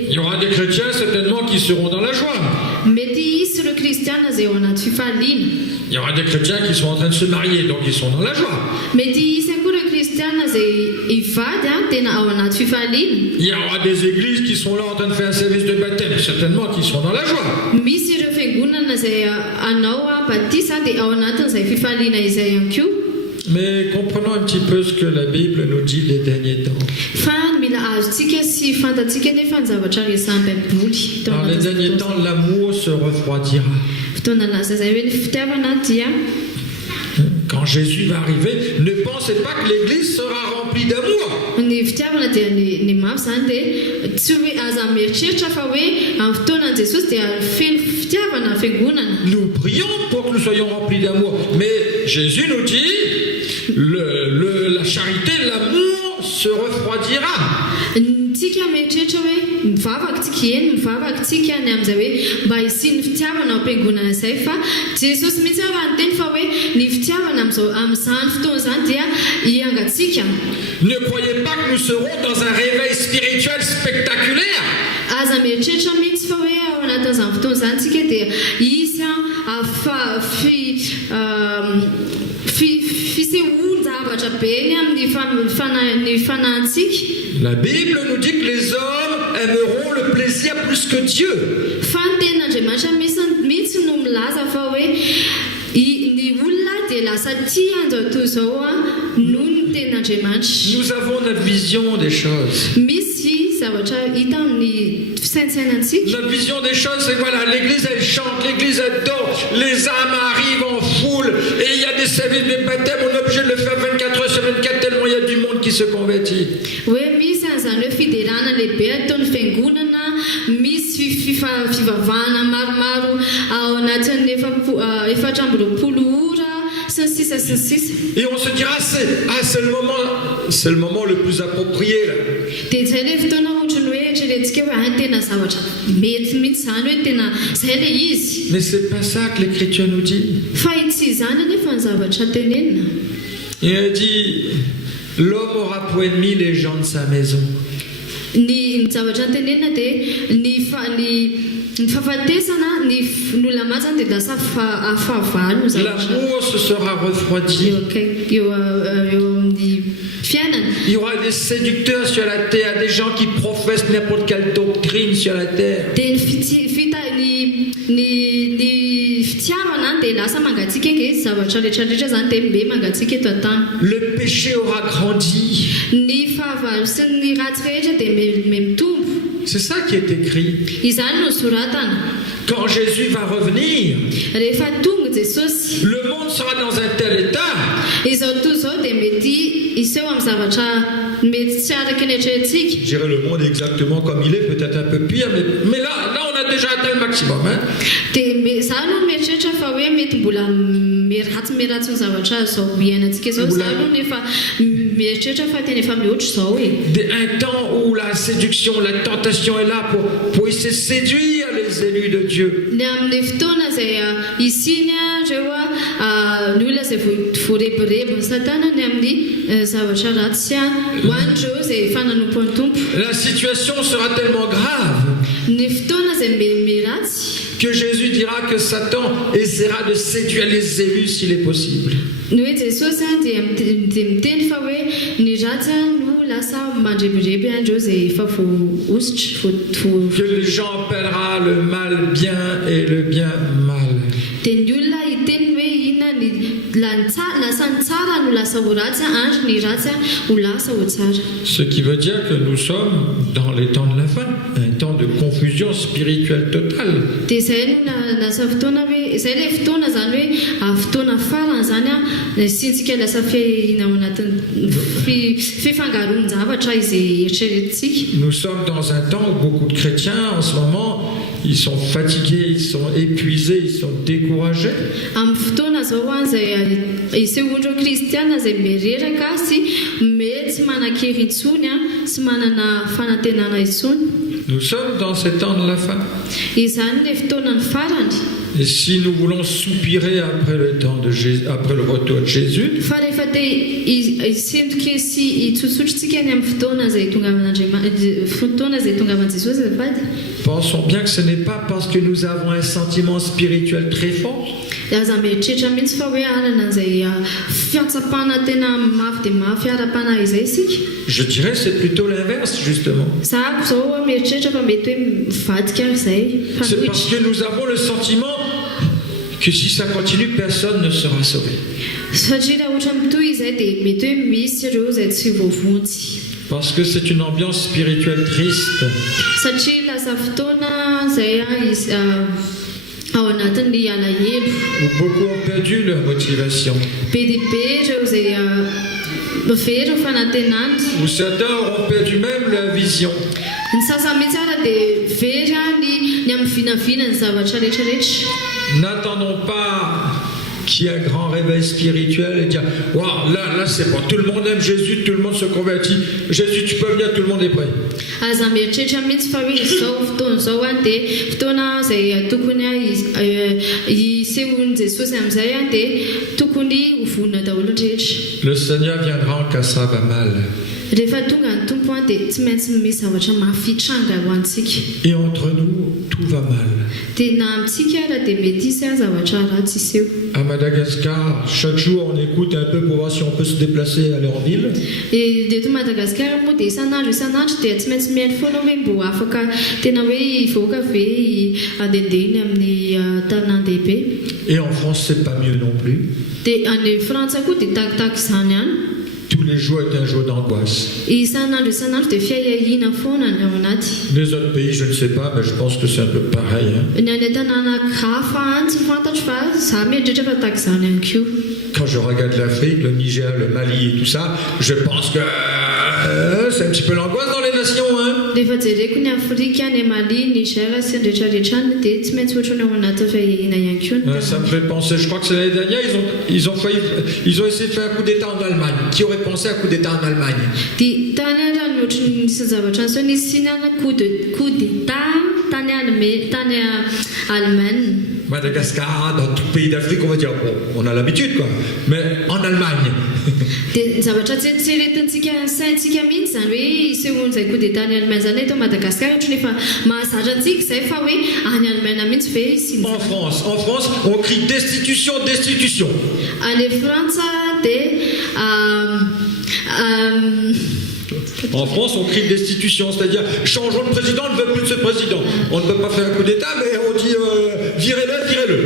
Il y aura des chrétiens certainement qui seront dans la joie. Il y aura des chrétiens qui sont en train de se marier, donc ils sont dans la joie. Il y aura des églises qui sont là en train de faire un service de baptême, certainement qui sont dans la joie. Mais comprenons un petit peu ce que la Bible nous dit des derniers temps. Dans les derniers temps, l'amour se refroidira. Quand Jésus va arriver, ne pensez pas que l'Église sera remplie d'amour. Nous prions pour que nous soyons remplis d'amour. Mais Jésus nous dit, la charité, l'amour se refroidira. Ne croyez pas que nous serons dans un réveil spirituel spectaculaire. La Bible nous dit que les hommes aimeront le plaisir plus que Dieu. Nous avons notre vision des choses. Notre vision des choses, c'est voilà, l'église elle chante, l'église elle dort, les âmes arrivent en foule et il y a des services de baptême, on est obligé de le faire 24 heures sur 24 tellement il y a du monde qui se convertit. Et on se dira c'est le moment le plus approprié là. Mais c'est pas ça que l'Écriture nous dit. Il a dit l'homme aura pour ennemi les gens de sa maison. L'amour se sera refroidi. Il y aura des séducteurs sur la terre, des gens qui professent n'importe quelle doctrine sur la terre. Le péché aura grandi. C'est ça qui est écrit. Quand Jésus va revenir, le monde sera dans un tel état. Je dirais le monde exactement comme il est, peut-être un peu pire, mais là on a déjà atteint le maximum. Hein? Un temps où la séduction, la tentation est là pour essayer de séduire les élus de Dieu. La situation sera tellement grave que Jésus dira que Satan essaiera de séduire les élus s'il est possible. Que les gens appellera le mal bien et le bien mal. Ce qui veut dire que nous sommes dans les temps de la fin, un temps de confusion spirituelle totale. Nous sommes dans un temps où beaucoup de chrétiens en ce moment ils sont fatigués, ils sont épuisés, ils sont découragés. Nous sommes dans ces temps de la fin. Et si nous voulons soupirer après le temps de Jésus, après le retour de Jésus, pensons bien que ce n'est pas parce que nous avons un sentiment spirituel très fort. Je dirais c'est plutôt l'inverse justement. C'est parce que nous avons le sentiment que si ça continue, personne ne sera sauvé. Parce que c'est une ambiance spirituelle triste. Où beaucoup ont perdu leur motivation. Où certains auront perdu même leur vision. N'attendons pas qu'il y ait un grand réveil spirituel et dire waouh, là c'est bon, tout le monde aime Jésus, tout le monde se convertit. Jésus, tu peux venir, tout le monde est prêt. Le Seigneur viendra quand ça va mal. Et entre nous, tout va mal. À Madagascar, chaque jour on écoute un peu pour voir si on peut se déplacer, aller en ville. Et en France, c'est pas mieux non plus. Tous les jours est un jour d'angoisse. Les autres pays, je ne sais pas, mais je pense que c'est un peu pareil. Quand je regarde l'Afrique, le Niger, le Mali et tout ça, je pense que c'est un petit peu l'angoisse dans les nations. Ça me fait penser, je crois que c'est l'année dernière, ils ont essayé de faire un coup d'État en Allemagne. Qui aurait pensé à un coup d'État en Allemagne? Madagascar, dans tout pays d'Afrique, on va dire, bon, on a l'habitude quoi, mais en Allemagne. En France, on crie destitution, destitution. En France, on crie destitution, c'est-à-dire changeons de président, on ne veut plus de ce président. On ne peut pas faire un coup d'État, mais on dit virez-le, virez-le.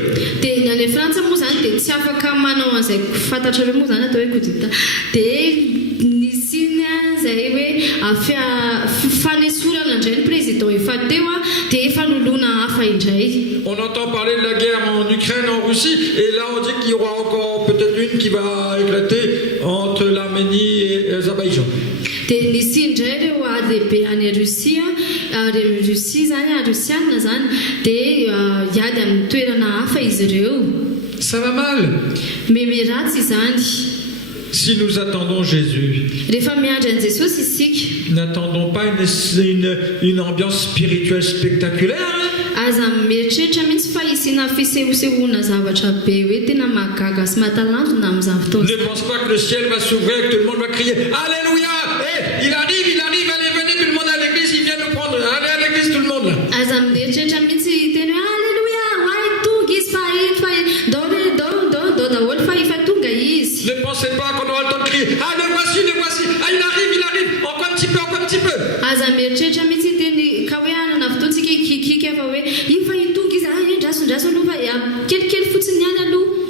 On entend parler de la guerre en Ukraine, en Russie, et là on dit qu'il y aura encore peut-être une qui va éclater entre l'Arménie et l'Azerbaïdjan. Ça va mal. Si nous attendons Jésus, n'attendons pas une ambiance spirituelle spectaculaire. Ne pense pas que le ciel va s'ouvrir et que tout le monde va crier Alléluia, il arrive, allez, venez tout le monde à l'église, il vient nous prendre, allez à l'église tout le monde là. Ne pensez pas qu'on aura le temps de crier le voici, il arrive, encore un petit peu.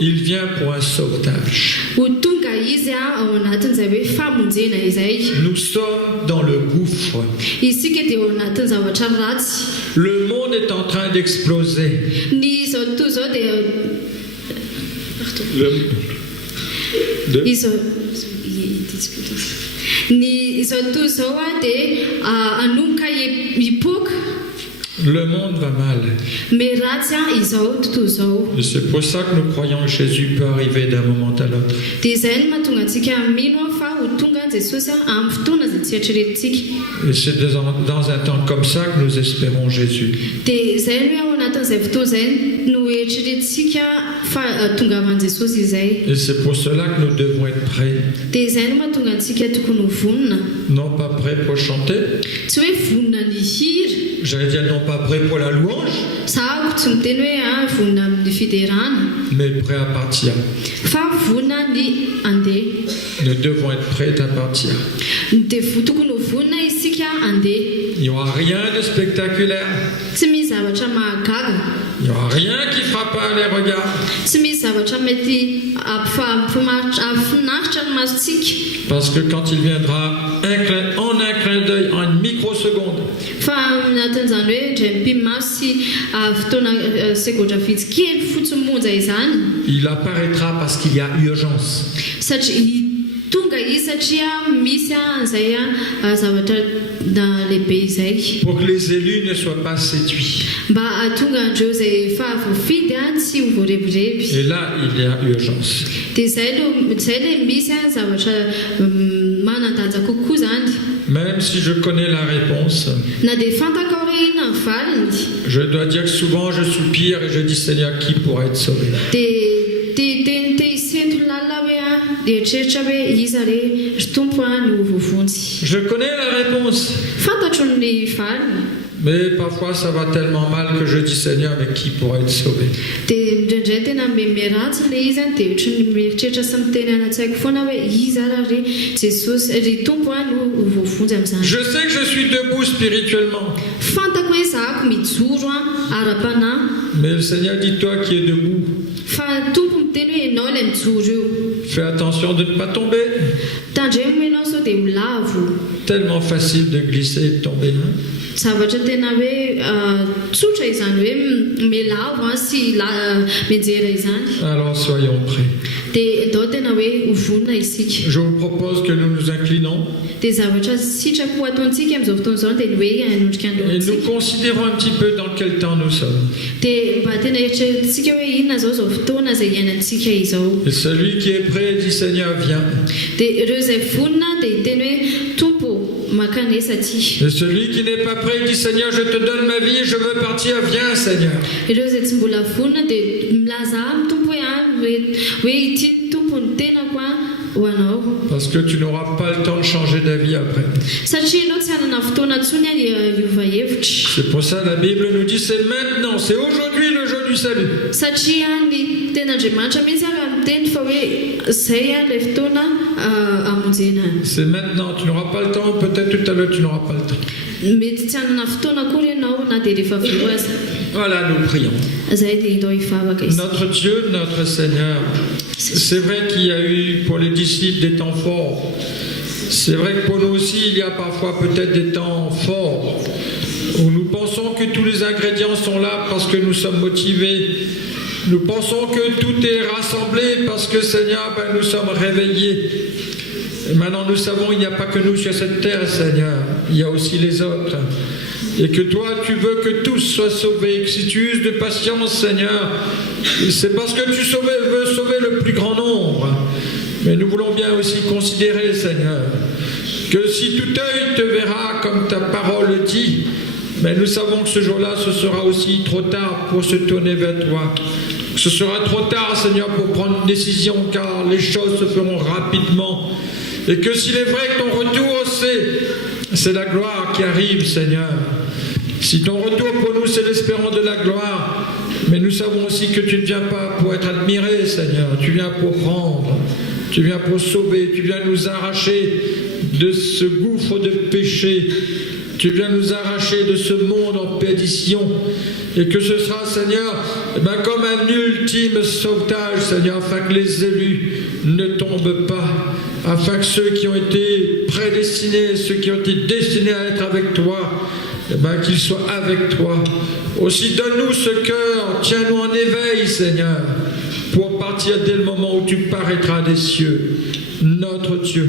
Il vient pour un sauvetage. Nous sommes dans le gouffre. Le monde est en train d'exploser. Le monde va mal. Et c'est pour ça que nous croyons que Jésus peut arriver d'un moment à l'autre. Et c'est dans un temps comme ça que nous espérons Jésus. Et c'est pour cela que nous devons être prêts. Non pas prêts pour chanter. J'allais dire non pas prêts pour la louange. Mais prêts à partir. Nous devons être prêts à partir. Il n'y aura rien de spectaculaire. Il n'y aura rien qui frappera les regards. Parce que quand il viendra en un clin d'œil, en une microseconde, il apparaîtra parce qu'il y a urgence. Pour que les élus ne soient pas séduits. Et là, il y a urgence. Même si je connais la réponse, je dois dire que souvent je soupire et je dis Seigneur, qui pourra être sauvé? Je connais la réponse. Mais parfois ça va tellement mal que je dis Seigneur, mais qui pourra être sauvé? Je sais que je suis debout spirituellement. Mais le Seigneur dit, toi qui es debout, fais attention de ne pas tomber. Tellement facile de glisser et de tomber. Alors soyons prêts. Je vous propose que nous nous inclinons et nous considérons un petit peu dans quel temps nous sommes. Et celui qui est prêt dit Seigneur, viens. Et celui qui n'est pas prêt dit Seigneur, je te donne ma vie, je veux partir, viens Seigneur. Parce que tu n'auras pas le temps de changer d'avis après. C'est pour ça la Bible nous dit c'est maintenant, c'est aujourd'hui le jour du salut. C'est maintenant, tu n'auras pas le temps, peut-être tout à l'heure tu n'auras pas le temps. Voilà, nous prions. Notre Dieu, notre Seigneur, c'est vrai qu'il y a eu pour les disciples des temps forts. C'est vrai que pour nous aussi, il y a parfois peut-être des temps forts où nous pensons que tous les ingrédients sont là parce que nous sommes motivés. Nous pensons que tout est rassemblé parce que, Seigneur, nous sommes réveillés. Et maintenant, nous savons qu'il n'y a pas que nous sur cette terre, Seigneur. Il y a aussi les autres. Et que toi, tu veux que tous soient sauvés. Et que si tu uses de patience, Seigneur, c'est parce que tu veux sauver le plus grand nombre. Mais nous voulons bien aussi considérer, Seigneur, que si tout œil te verra comme ta parole dit, mais nous savons que ce jour-là, ce sera aussi trop tard pour se tourner vers toi. Ce sera trop tard, Seigneur, pour prendre une décision, car les choses se feront rapidement. Et que s'il est vrai que ton retour, c'est la gloire qui arrive, Seigneur. Si ton retour pour nous, c'est l'espérance de la gloire, mais nous savons aussi que tu ne viens pas pour être admiré, Seigneur. Tu viens pour prendre, tu viens pour sauver, tu viens nous arracher de ce gouffre de péché. Tu viens nous arracher de ce monde en perdition. Et que ce sera, Seigneur, comme un ultime sauvetage, Seigneur, afin que les élus ne tombent pas, afin que ceux qui ont été prédestinés, ceux qui ont été destinés à être avec toi, qu'ils soient avec toi. Aussi, donne-nous ce cœur, tiens-nous en éveil, Seigneur, pour partir dès le moment où tu paraîtras des cieux. Notre Dieu,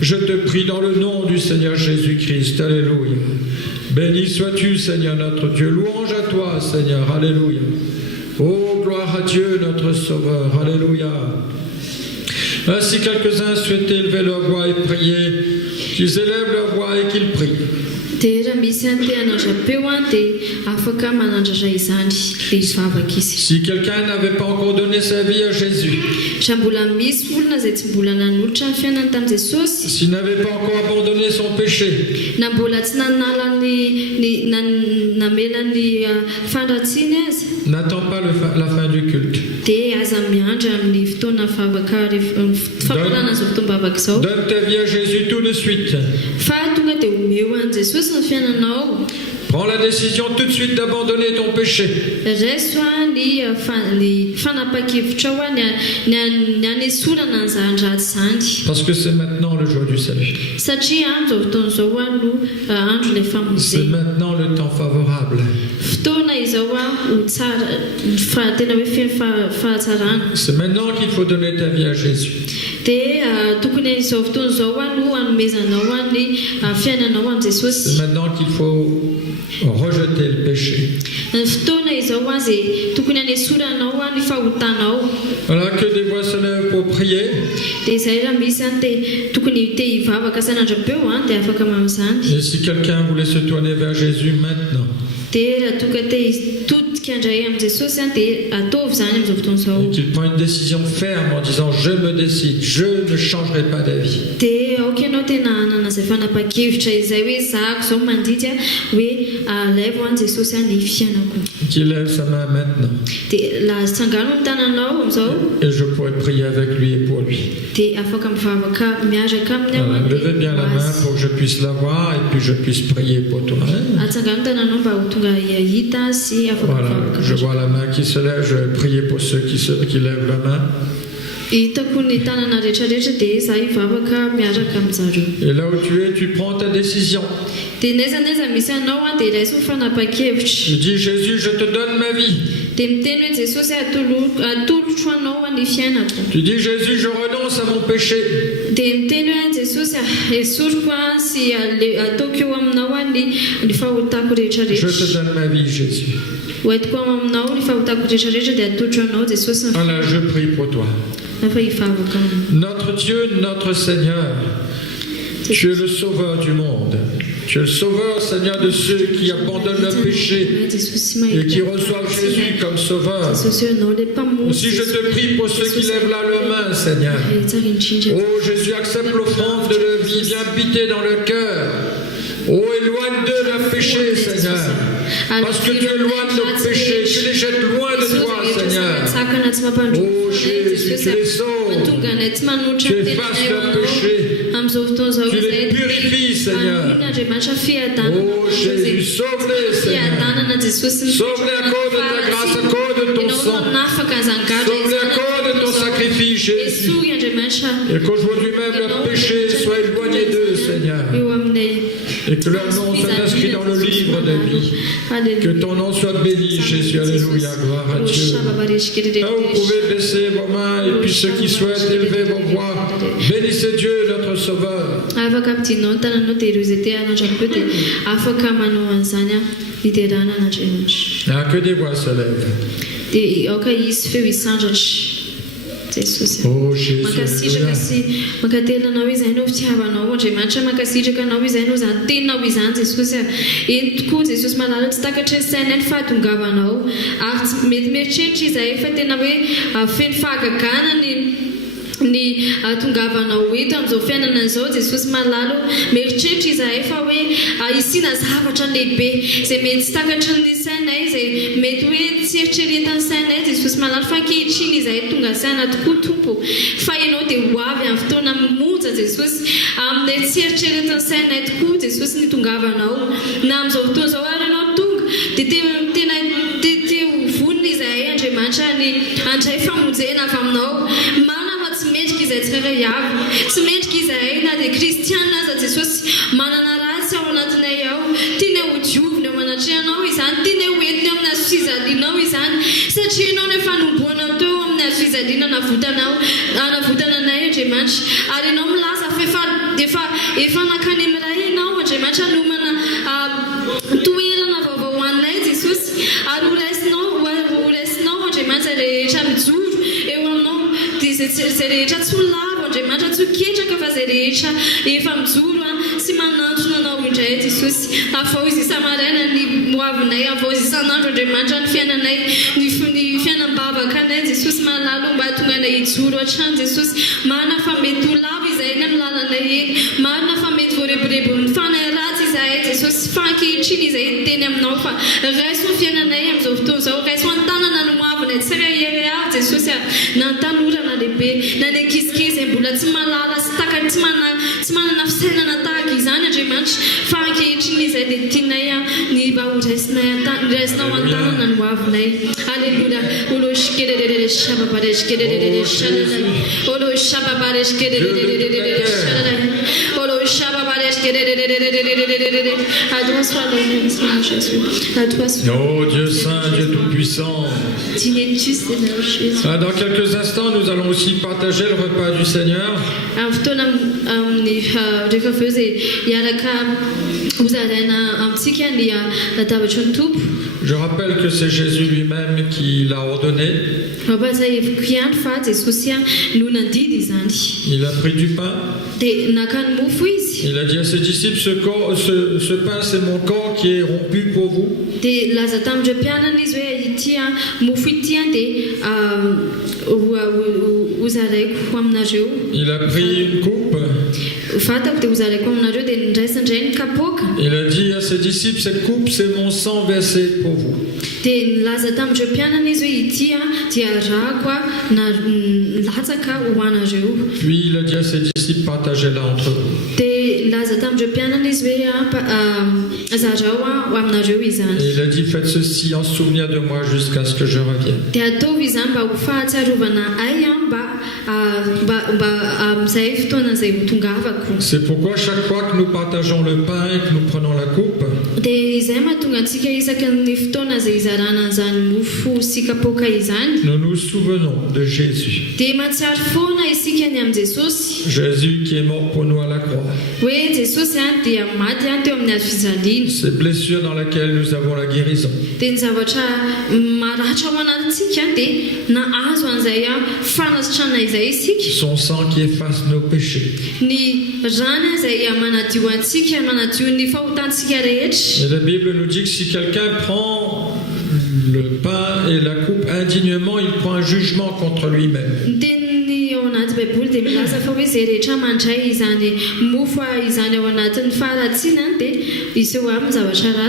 je te prie dans le nom du Seigneur Jésus-Christ. Alléluia. Béni sois-tu, Seigneur notre Dieu. Louange à toi, Seigneur. Alléluia. Oh, gloire à Dieu, notre Sauveur. Alléluia. Ainsi, quelques-uns souhaitaient élever leur voix et prier. Qu'ils élèvent leur voix et qu'ils prient. Si quelqu'un n'avait pas encore donné sa vie à Jésus, s'il n'avait pas encore abandonné son péché, n'attends pas la fin du culte. Donne ta vie à Jésus tout de suite. Prends la décision tout de suite d'abandonner ton péché. Parce que c'est maintenant le jour du salut. C'est maintenant le temps favorable. C'est maintenant qu'il faut donner ta vie à Jésus. C'est maintenant qu'il faut rejeter le péché. Voilà que des voix se lèvent pour prier. Et si quelqu'un voulait se tourner vers Jésus maintenant, et qu'il prend une décision ferme en disant je me décide, je ne changerai pas d'avis. Qu'il lève sa main maintenant. Et je pourrais prier avec lui et pour lui. Voilà, levez bien la main pour que je puisse la voir et puis je puisse prier pour toi. Voilà, je vois la main qui se lève, je vais prier pour ceux qui lèvent la main. Et là où tu es, tu prends ta décision. Tu dis Jésus, je te donne ma vie. Tu dis Jésus, je renonce à mon péché. Je te donne ma vie, Jésus. Alors je prie pour toi. Notre Dieu, notre Seigneur, tu es le sauveur du monde. Tu es le sauveur, Seigneur, de ceux qui abandonnent leur péché et qui reçoivent Jésus comme sauveur. Aussi, je te prie pour ceux qui lèvent là leurs mains, Seigneur. Oh, Jésus, accepte l'offrande de leur vie, viens habiter dans leur cœur. Oh, éloigne d'eux leur péché, Seigneur. Parce que tu éloignes nos péchés, tu les jettes loin de toi, Seigneur. Oh Jésus, tu les sauves, tu effaces leurs péchés, tu les purifies, Seigneur. Oh Jésus, sauve-les, Seigneur. Sauve-les à cause de ta grâce, à cause de ton sang. Sauve-les à cause de ton sacrifice, Jésus. Et qu'aujourd'hui même leurs péchés soient éloignés d'eux, Seigneur. Et que leur nom soit inscrit dans le livre de vie. Que ton nom soit béni, Jésus. Alléluia, gloire à Dieu. Là, vous pouvez baisser vos mains et puis ceux qui souhaitent élever vos voix, bénissez Dieu, notre Sauveur. Ah, que des voix se lèvent. Oh Jésus, ny tongavanao eto amin'izao fiainana izao Jesosy malalo mieritreritra izahay fa hoe isina zavatra lehibe izay mety tsy takatry ny sainay izay mety hoe tsy eritreretan'ny sainay Jesosy malalo fa ankehitriny izahay tonga saina tokoa tompo fa ianao dia ho avy amin'ny fotoana monja Jesosy amin'ilay tsy eritreretan'ny sainay tokoa Jesosy ny tongavanao na amin'izao fotoana izao ary ianao tonga dia tena vonona izahay Andriamanitra ny andray famonjena avy aminao tsy mendrika izay tsirairay avy tsy mendrika izahay na dia kristiana aza Jesosy manana ratsy ao anatinay ao tiana ho diovina ao manatrehanao izany tiana ho entiny ao amin'ny azo fizalianao izany satria ianao no efa nomboanao teo amin'ny azo fizaliana anavotana anay Andriamanitra ary ianao milaza fa efa nakany amiray ianao Andriamanitra nomana toerana vaovao hoanay Jesosy ary horaisinao Andriamanitra rehetra mijoro eo aminao dia zay rehetra tsy ho lavo Andriamanitra tsy ho ketraka fa zay rehetra efa mijoro sy manantona anao indray Jesosy avao izy isamaraina ny moavinay avao izy isan'andro Andriamanitra ny fiainanay ny fiainam-bavaka anay Jesosy malalo mba tonga anay hijoro hatrany Jesosy marina fa mety ho lavo izahay ny amin'ny lalanay eny marina fa mety voareborebo ny fanay ratsy izahay Jesosy fankehitriny izahay teny aminao fa raiso ny fiainanay amin'izao fotoana izao raiso an-tanana ny moavinay tsara hery avy Jesosy na ny tanora lehibe na ny ankizikizy mbola tsy malala sy takany tsy manana fisainana tahaka izany Andriamanitra fa ankehitriny izahay dia tianay ny mba ho raisinao an-tanana ny moavinay Alléluia olo shikerere shababare shikerere shalala olo shababare shikerere shalala olo shababare shikerere à toi soit l'honneur Seigneur Jésus à toi soit Oh Dieu saint Dieu tout-puissant tu Seigneur Jésus. Dans quelques instants nous allons aussi partager le repas du Seigneur. Je rappelle que c'est Jésus lui-même qui l'a ordonné. Il a pris du pain. Il a dit à ses disciples, ce pain c'est mon corps qui est rompu pour vous. Il a pris une coupe. Il a dit à ses disciples, cette coupe c'est mon sang versé pour vous. Puis il a dit à ses disciples, partagez-la entre vous. Et il a dit, faites ceci en souvenir de moi jusqu'à ce que je revienne. C'est pourquoi chaque fois que nous partageons le pain et que nous prenons la coupe, nous nous souvenons de Jésus. Jésus qui est mort pour nous à la croix. Ces blessures dans lesquelles nous avons la guérison. Son sang qui efface nos péchés. Et la Bible nous dit que si quelqu'un prend le pain et la coupe indignement, il prend un jugement contre lui-même.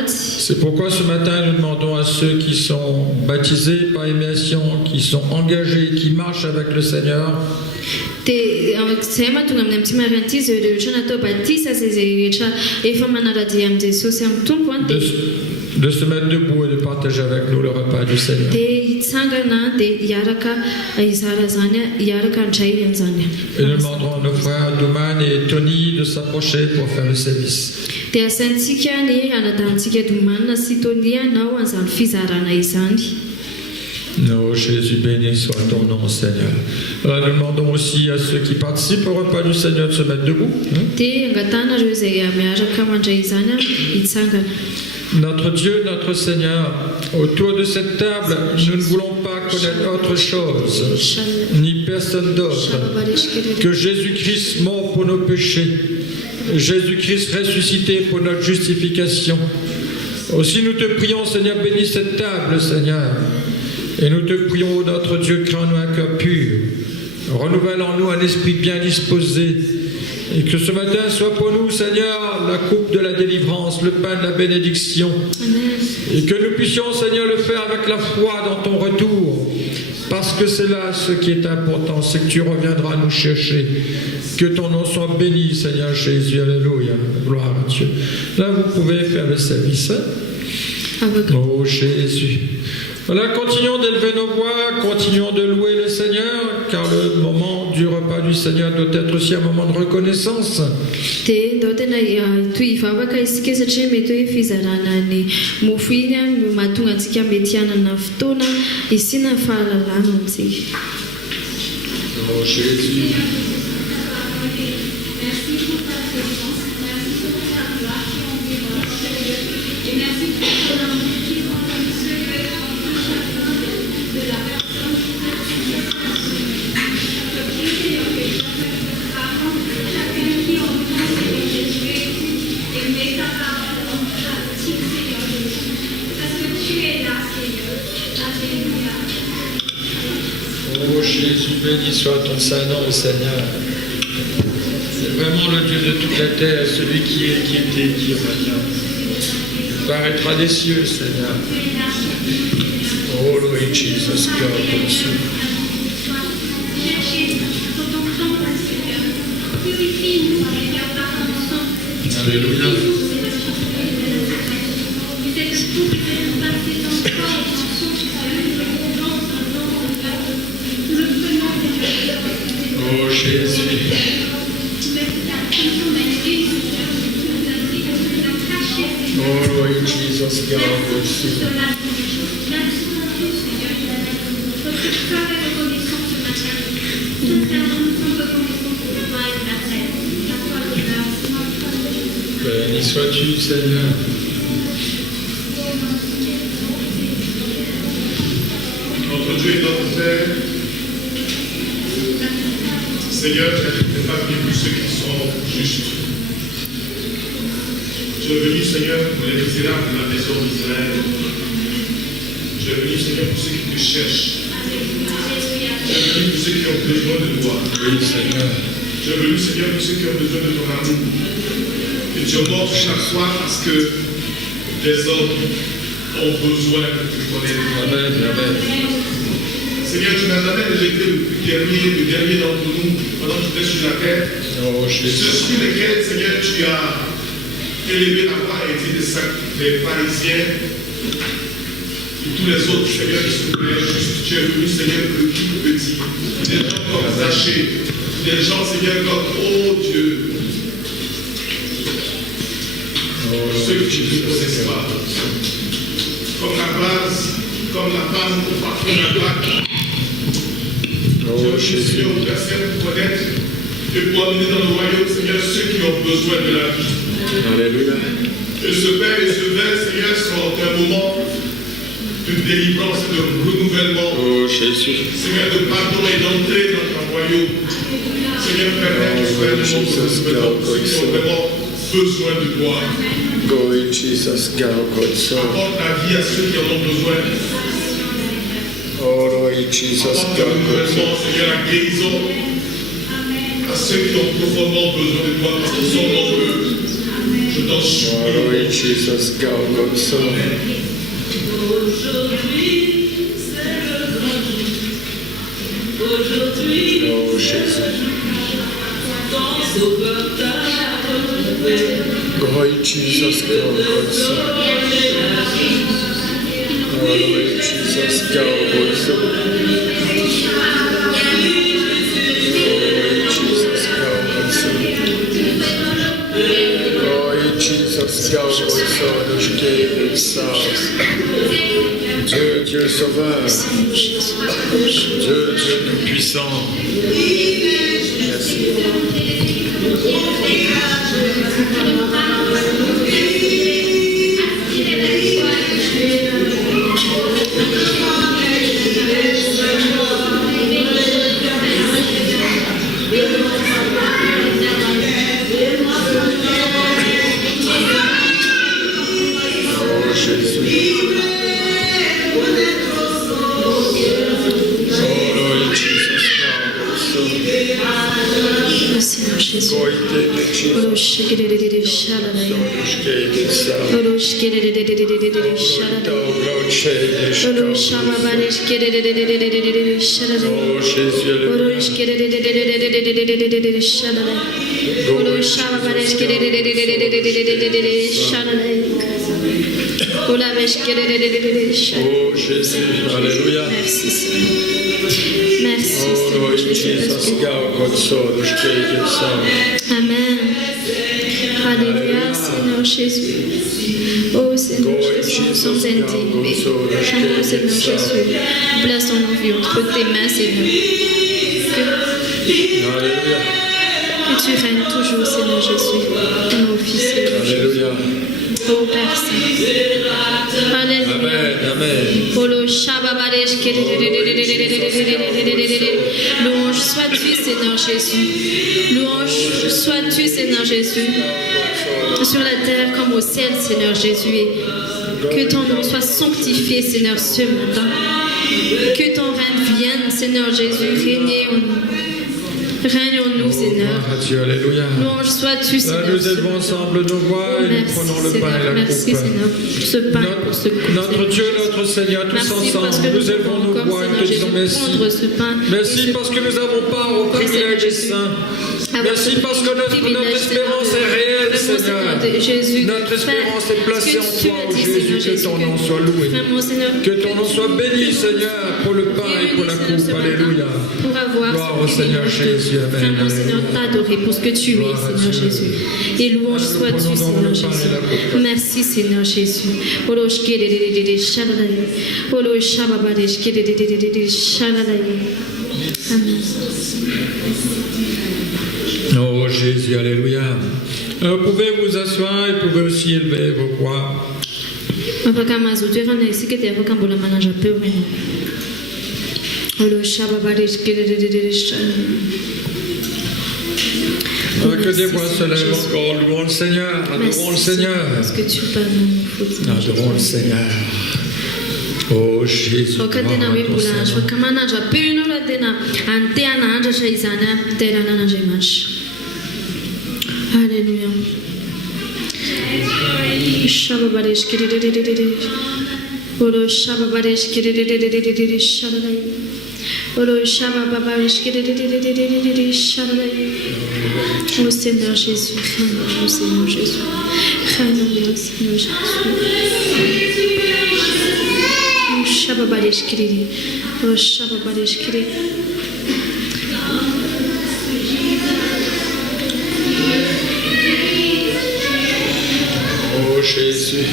C'est pourquoi ce matin nous demandons à ceux qui sont baptisés par immersion, qui sont engagés, qui marchent avec le Seigneur, de se mettre debout et de partager avec nous le repas du Seigneur. Et nous demanderons à nos frères Douman et Tony de s'approcher pour faire le service. Oh Jésus, béni soit ton nom, Seigneur. Alors, nous demandons aussi à ceux qui participent au repas du Seigneur de se mettre debout. Notre Dieu, notre Seigneur, autour de cette table, nous ne voulons pas connaître autre chose, ni personne d'autre, que Jésus-Christ mort pour nos péchés, Jésus-Christ ressuscité pour notre justification. Aussi nous te prions, Seigneur, bénis cette table, Seigneur. Et nous te prions, notre Dieu, crée-nous un cœur pur. Renouvelle en nous un esprit bien disposé. Et que ce matin soit pour nous, Seigneur, la coupe de la délivrance, le pain de la bénédiction. Amen. Et que nous puissions, Seigneur, le faire avec la foi dans ton retour. Parce que c'est là ce qui est important, c'est que tu reviendras nous chercher. Que ton nom soit béni, Seigneur Jésus. Alléluia. Gloire à Dieu. Là, vous pouvez faire le service. Oh Jésus. Voilà, continuons d'élever nos voix, continuons de louer le Seigneur, car le moment du repas du Seigneur doit être aussi un moment de reconnaissance. Oh Jésus. béni soit ton saint nom, Seigneur. C'est vraiment le Dieu de toute la terre, celui qui est, qui était, qui revient. Il paraîtra des cieux, Seigneur. Oh Lord Jesus, God, bless you. Alléluia. Oh Jésus. Oh Lord Jesus, God, bless you. Béni sois-tu, Seigneur. Notre Dieu et notre Père, Seigneur, tu as dit de ne pas venir pour ceux qui sont justes. Tu es venu, Seigneur, pour les misérables de la maison d'Israël. Tu es venu, Seigneur, pour ceux qui te cherchent. Tu es venu pour ceux qui ont besoin de toi. Oui, Seigneur. Tu es venu, Seigneur, pour ceux qui ont besoin de ton amour. Et tu es mort chaque soir parce que des hommes ont besoin de te connaître. Amen, amen. Seigneur, tu n'as jamais rejeté le dernier d'entre nous pendant que tu étais sur la terre. Oh Ceux Jésus. sur lesquels, Seigneur, tu as élevé la voix et dit des pharisiens et tous les autres, Seigneur, qui sont justes. Tu es venu, Seigneur, de tout petit. Des gens comme Zachée, des gens, Seigneur, comme, oh Dieu, ceux qui ne connaissent pas. Comme la base, comme la femme au parfum de la plaque. Oh Jésus, Jésus. Seigneur, personne pour connaître et pour amener dans le royaume, Seigneur, ceux qui ont besoin de la vie. Alléluia. Et ce Père et ce Père, Seigneur, sont un moment de délivrance et de renouvellement. Oh Jésus. Seigneur, de pardon et d'entrée dans ton royaume. Seigneur, permets que ce soit un moment de renouvellement pour ceux qui ont vraiment besoin de toi. Go in Jesus, God, so. Apporte la vie à ceux qui en ont besoin. Oh Lord Jesus, Apporte le God, renouvellement, Seigneur, la guérison à ceux qui ont profondément besoin de toi parce qu'ils sont nombreux. Je t'en Oh supplie. Lord Jesus, God, so. Oh Jésus. Oh Jesus, God, so. Oh Lord Jesus, God, so. Oh Jesus, God, so. Oh Jesus, God, so. Je t'ai ça. Dieu, Dieu sauveur. Dieu, Dieu tout-puissant. Merci. Oh Jésus. Seigneur Jésus. Oh Jésus, alléluia. Merci Seigneur. Merci Seigneur Jésus. Amen. Alléluia, Seigneur Jésus. Oh Seigneur Jésus, nous sommes indignes. Oh Seigneur Jésus, plaçons-nous vie entre tes mains, Seigneur. Que tu règnes toujours, Seigneur Jésus, dans nos vies, Seigneur Jésus. Alléluia. Oh Père Saint. Alléluia. Amen, amen. Louange sois-tu, Seigneur Jésus. Louange sois-tu, Seigneur Jésus. Sur la terre comme au ciel, Seigneur Jésus. Que ton nom soit sanctifié, Seigneur, ce matin. Que ton règne vienne, Seigneur Jésus, régnez en nous. Règne en nous, Seigneur. Gloire à Dieu, alléluia. Louange sois-tu, Seigneur. Nous élevons ensemble nos voix et nous prenons le pain et la coupe. Merci, Seigneur, pour ce pain, pour ce coupe. Notre Dieu, notre Seigneur, tous ensemble, nous élevons nos voix et nous te disons merci. Merci parce que nous avons part au privilège des saints. Merci parce que notre espérance est réelle, Seigneur. Notre espérance est placée en toi, ô Jésus. Que ton nom soit loué. Que ton nom soit béni, Seigneur, pour le pain et pour la coupe. Alléluia. Gloire au Seigneur Jésus. Amen. Vraiment, Seigneur, t'adorer pour ce que tu es, Seigneur Jésus. Et louange sois-tu, Seigneur Jésus. Merci, Seigneur Jésus. Amen. Oh Jésus, alléluia. Vous pouvez vous asseoir et pouvez aussi élever vos voix. Que des voix se lèvent encore. Louons le Seigneur. Adorons le Seigneur. Adorons le Seigneur. Oh Jésus. Alléluia. Oh Seigneur Jésus, règne-nous, Seigneur Jésus. Règne-nous, Seigneur Jésus. Oh Jésus.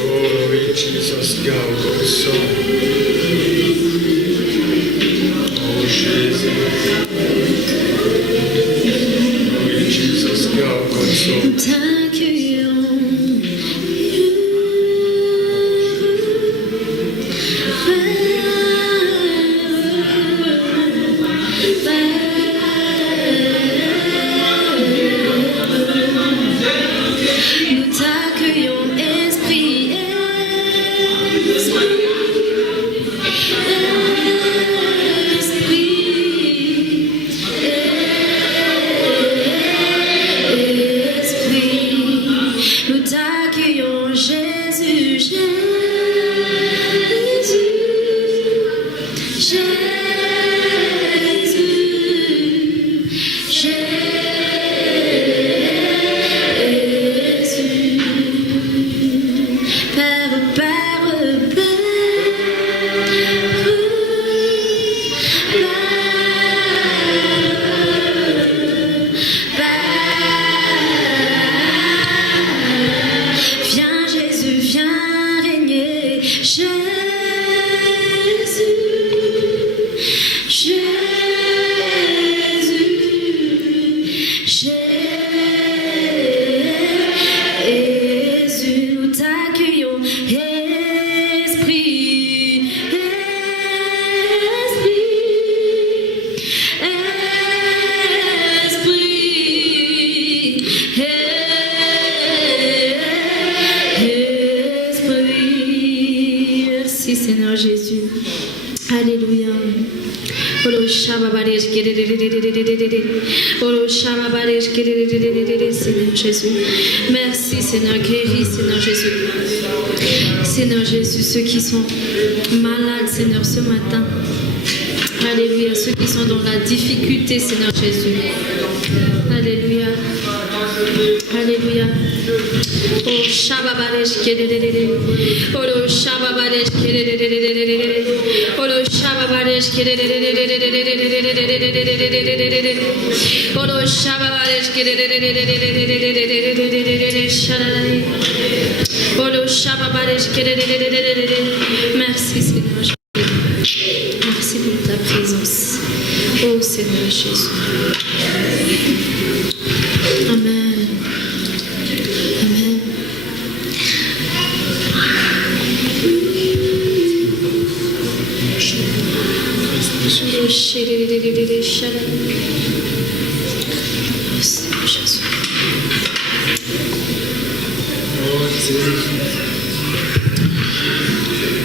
Oh oui, Jesus, God, so. Oh Jésus. Oui, Jesus, God, so. Seigneur Jésus. Merci Seigneur, guéris Seigneur Jésus. Seigneur Jésus, ceux qui sont malades Seigneur ce matin. Alléluia, ceux qui sont dans la difficulté Seigneur Jésus. Alléluia. Alléluia. Oh Shababaresh kedededede. Oh lo Shababaresh kedededede. Oh lo Shababaresh kedededede. Oh lo Shababaresh kedededede. Shalalai. Oh lo Shababaresh kedededede. Merci Seigneur. Merci pour ta présence. Oh Seigneur Jésus. Amen. Amen.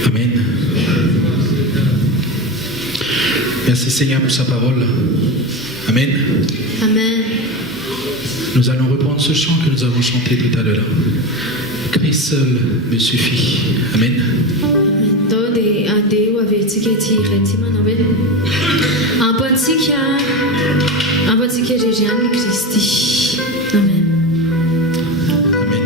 Amen. Seigneur pour sa parole. Amen. Amen. Nous allons reprendre ce chant que nous avons chanté tout à l'heure. Christ seul me suffit. Amen. Dode adeu avertiketi retimana vel. Apotsika Jésus Christi. Amen. Amen.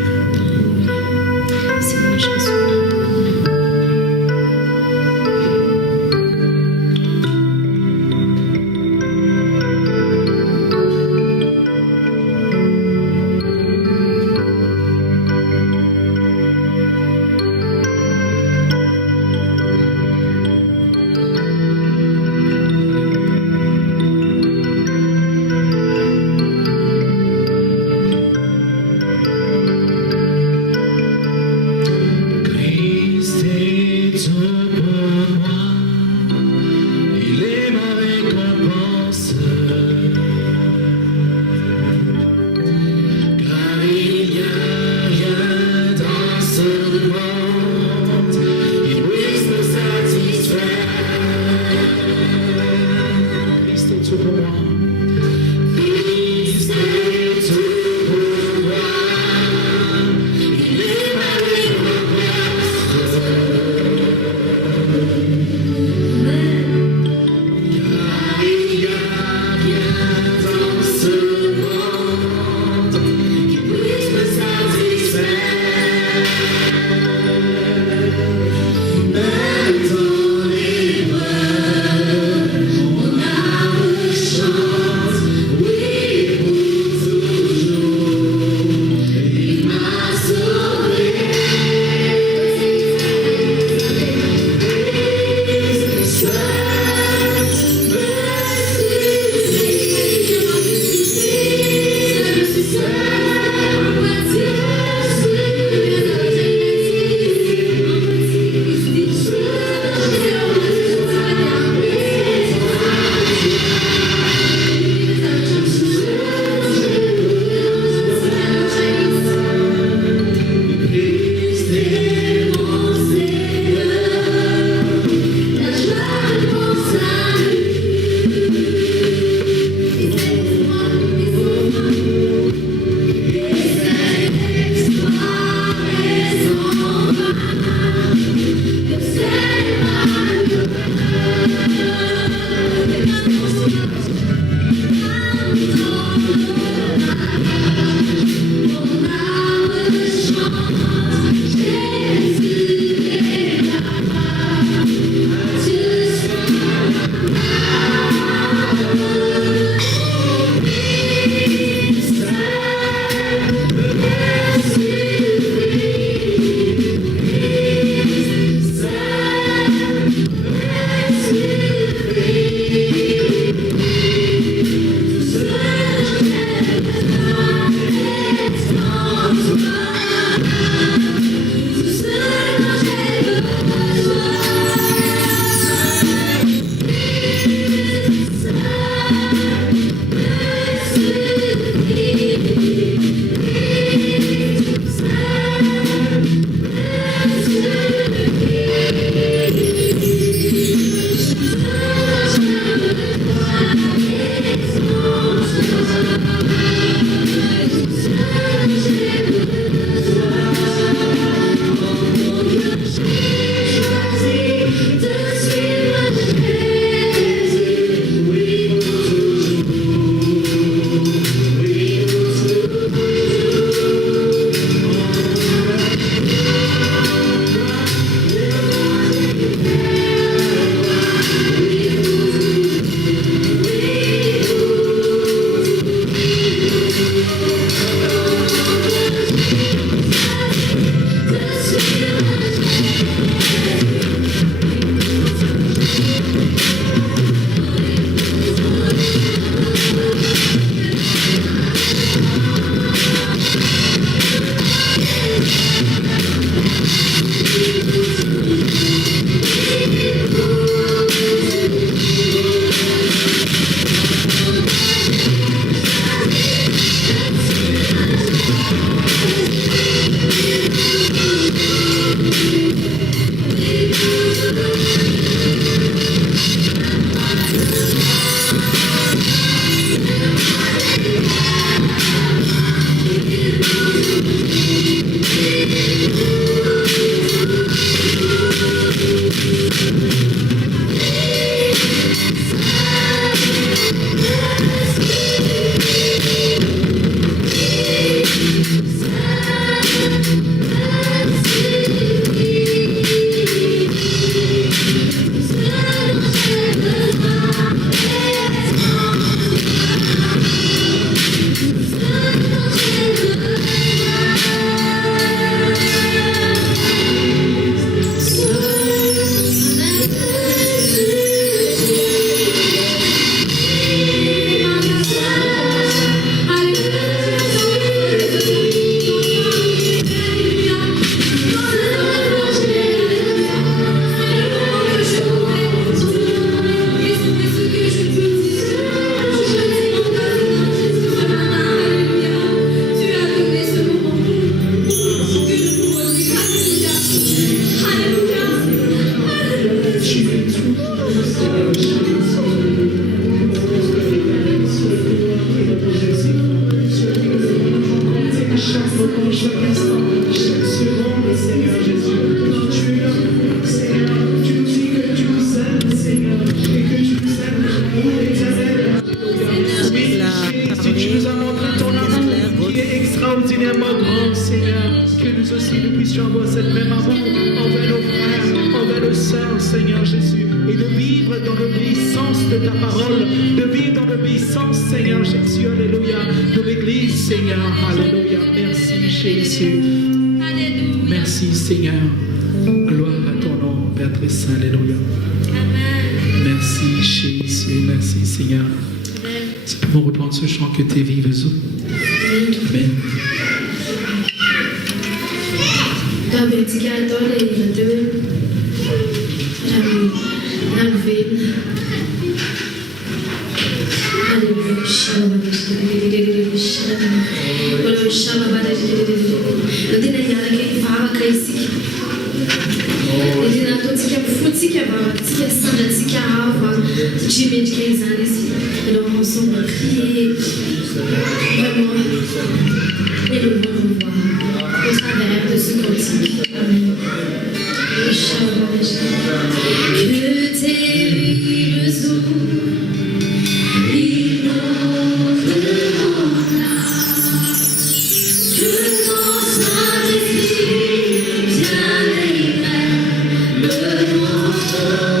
instant, chaque seconde, Seigneur Jésus. Quand tu es là, Seigneur, tu nous dis que tu nous aimes, Seigneur, et que tu nous aimes d'amour éternel. Oui, Jésus, tu nous as montré ton amour qui est extraordinairement grand, Seigneur, que nous aussi nous puissions avoir cette même amour envers nos frères, envers nos sœurs, Seigneur Jésus, et de vivre dans l'obéissance de ta parole, de vivre dans l'obéissance, Seigneur Jésus, alléluia, de l'Église, Seigneur, alléluia. Merci Jésus. Merci Seigneur. Gloire à ton nom, Père très saint, alléluia. Merci Jésus, merci Seigneur. Si nous pouvons reprendre ce chant que tu vives. Amen. Alors ensemble crier vraiment et le revoir au travers de ce cantique. Amen. Que tes vives eaux inondent mon âme, que ton Saint-Esprit vienne et me transforme.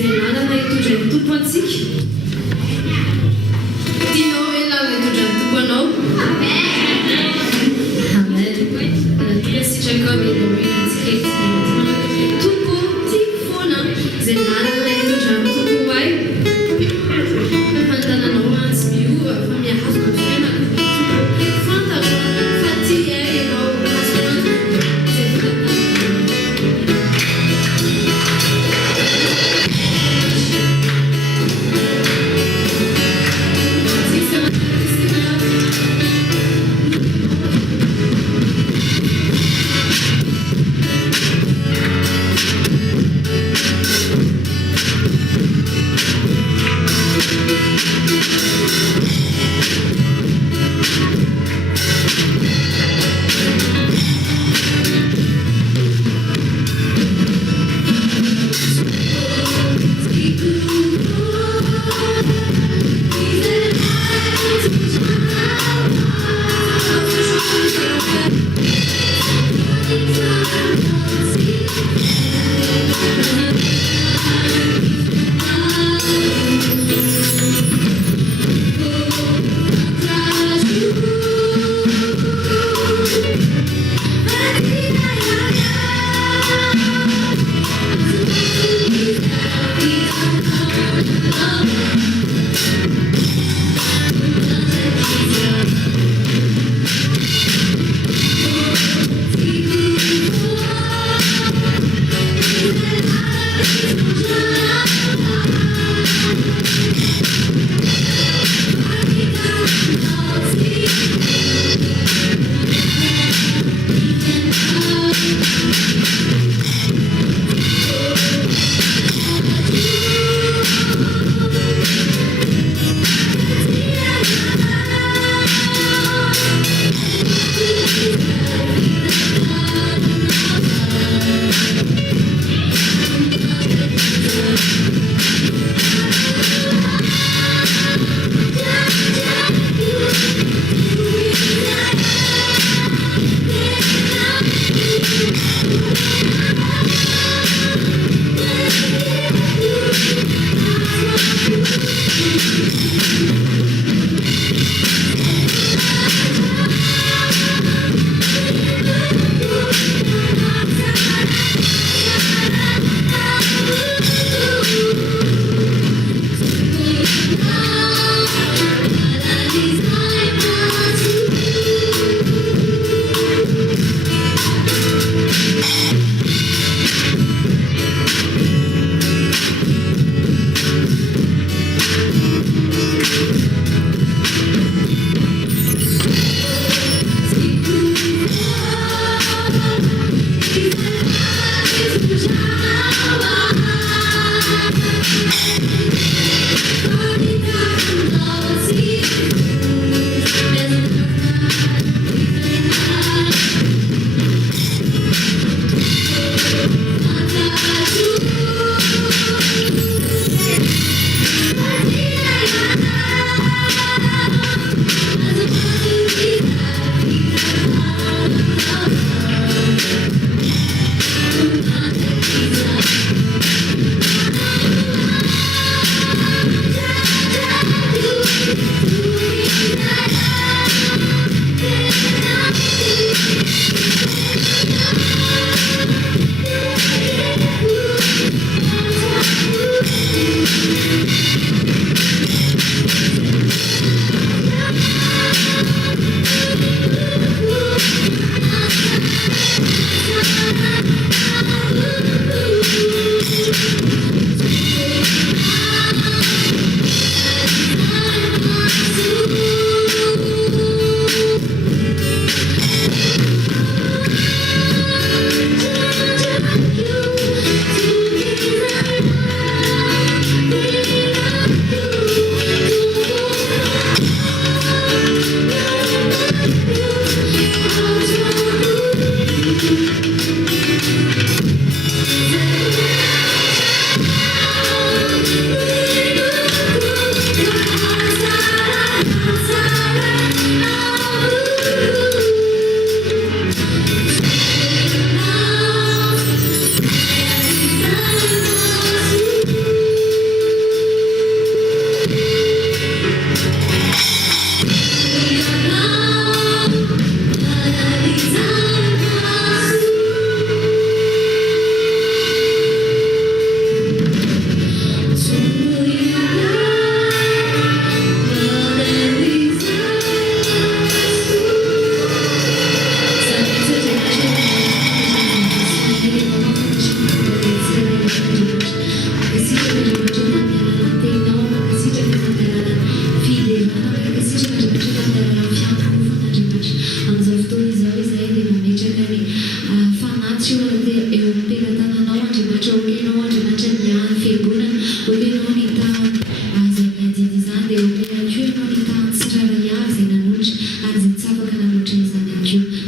zay lalana hitondran'ny tompo antsika tianao hoe lalana hitondran'ny tompo anao amen tika sitraka miloina antsika tompo tiako foana zay lalana hitondran'ny tompo ay fantananao antsy miova fa mihazo ny fiainako fantatra fa tia ianao azoana zay fantanana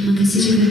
Makasirika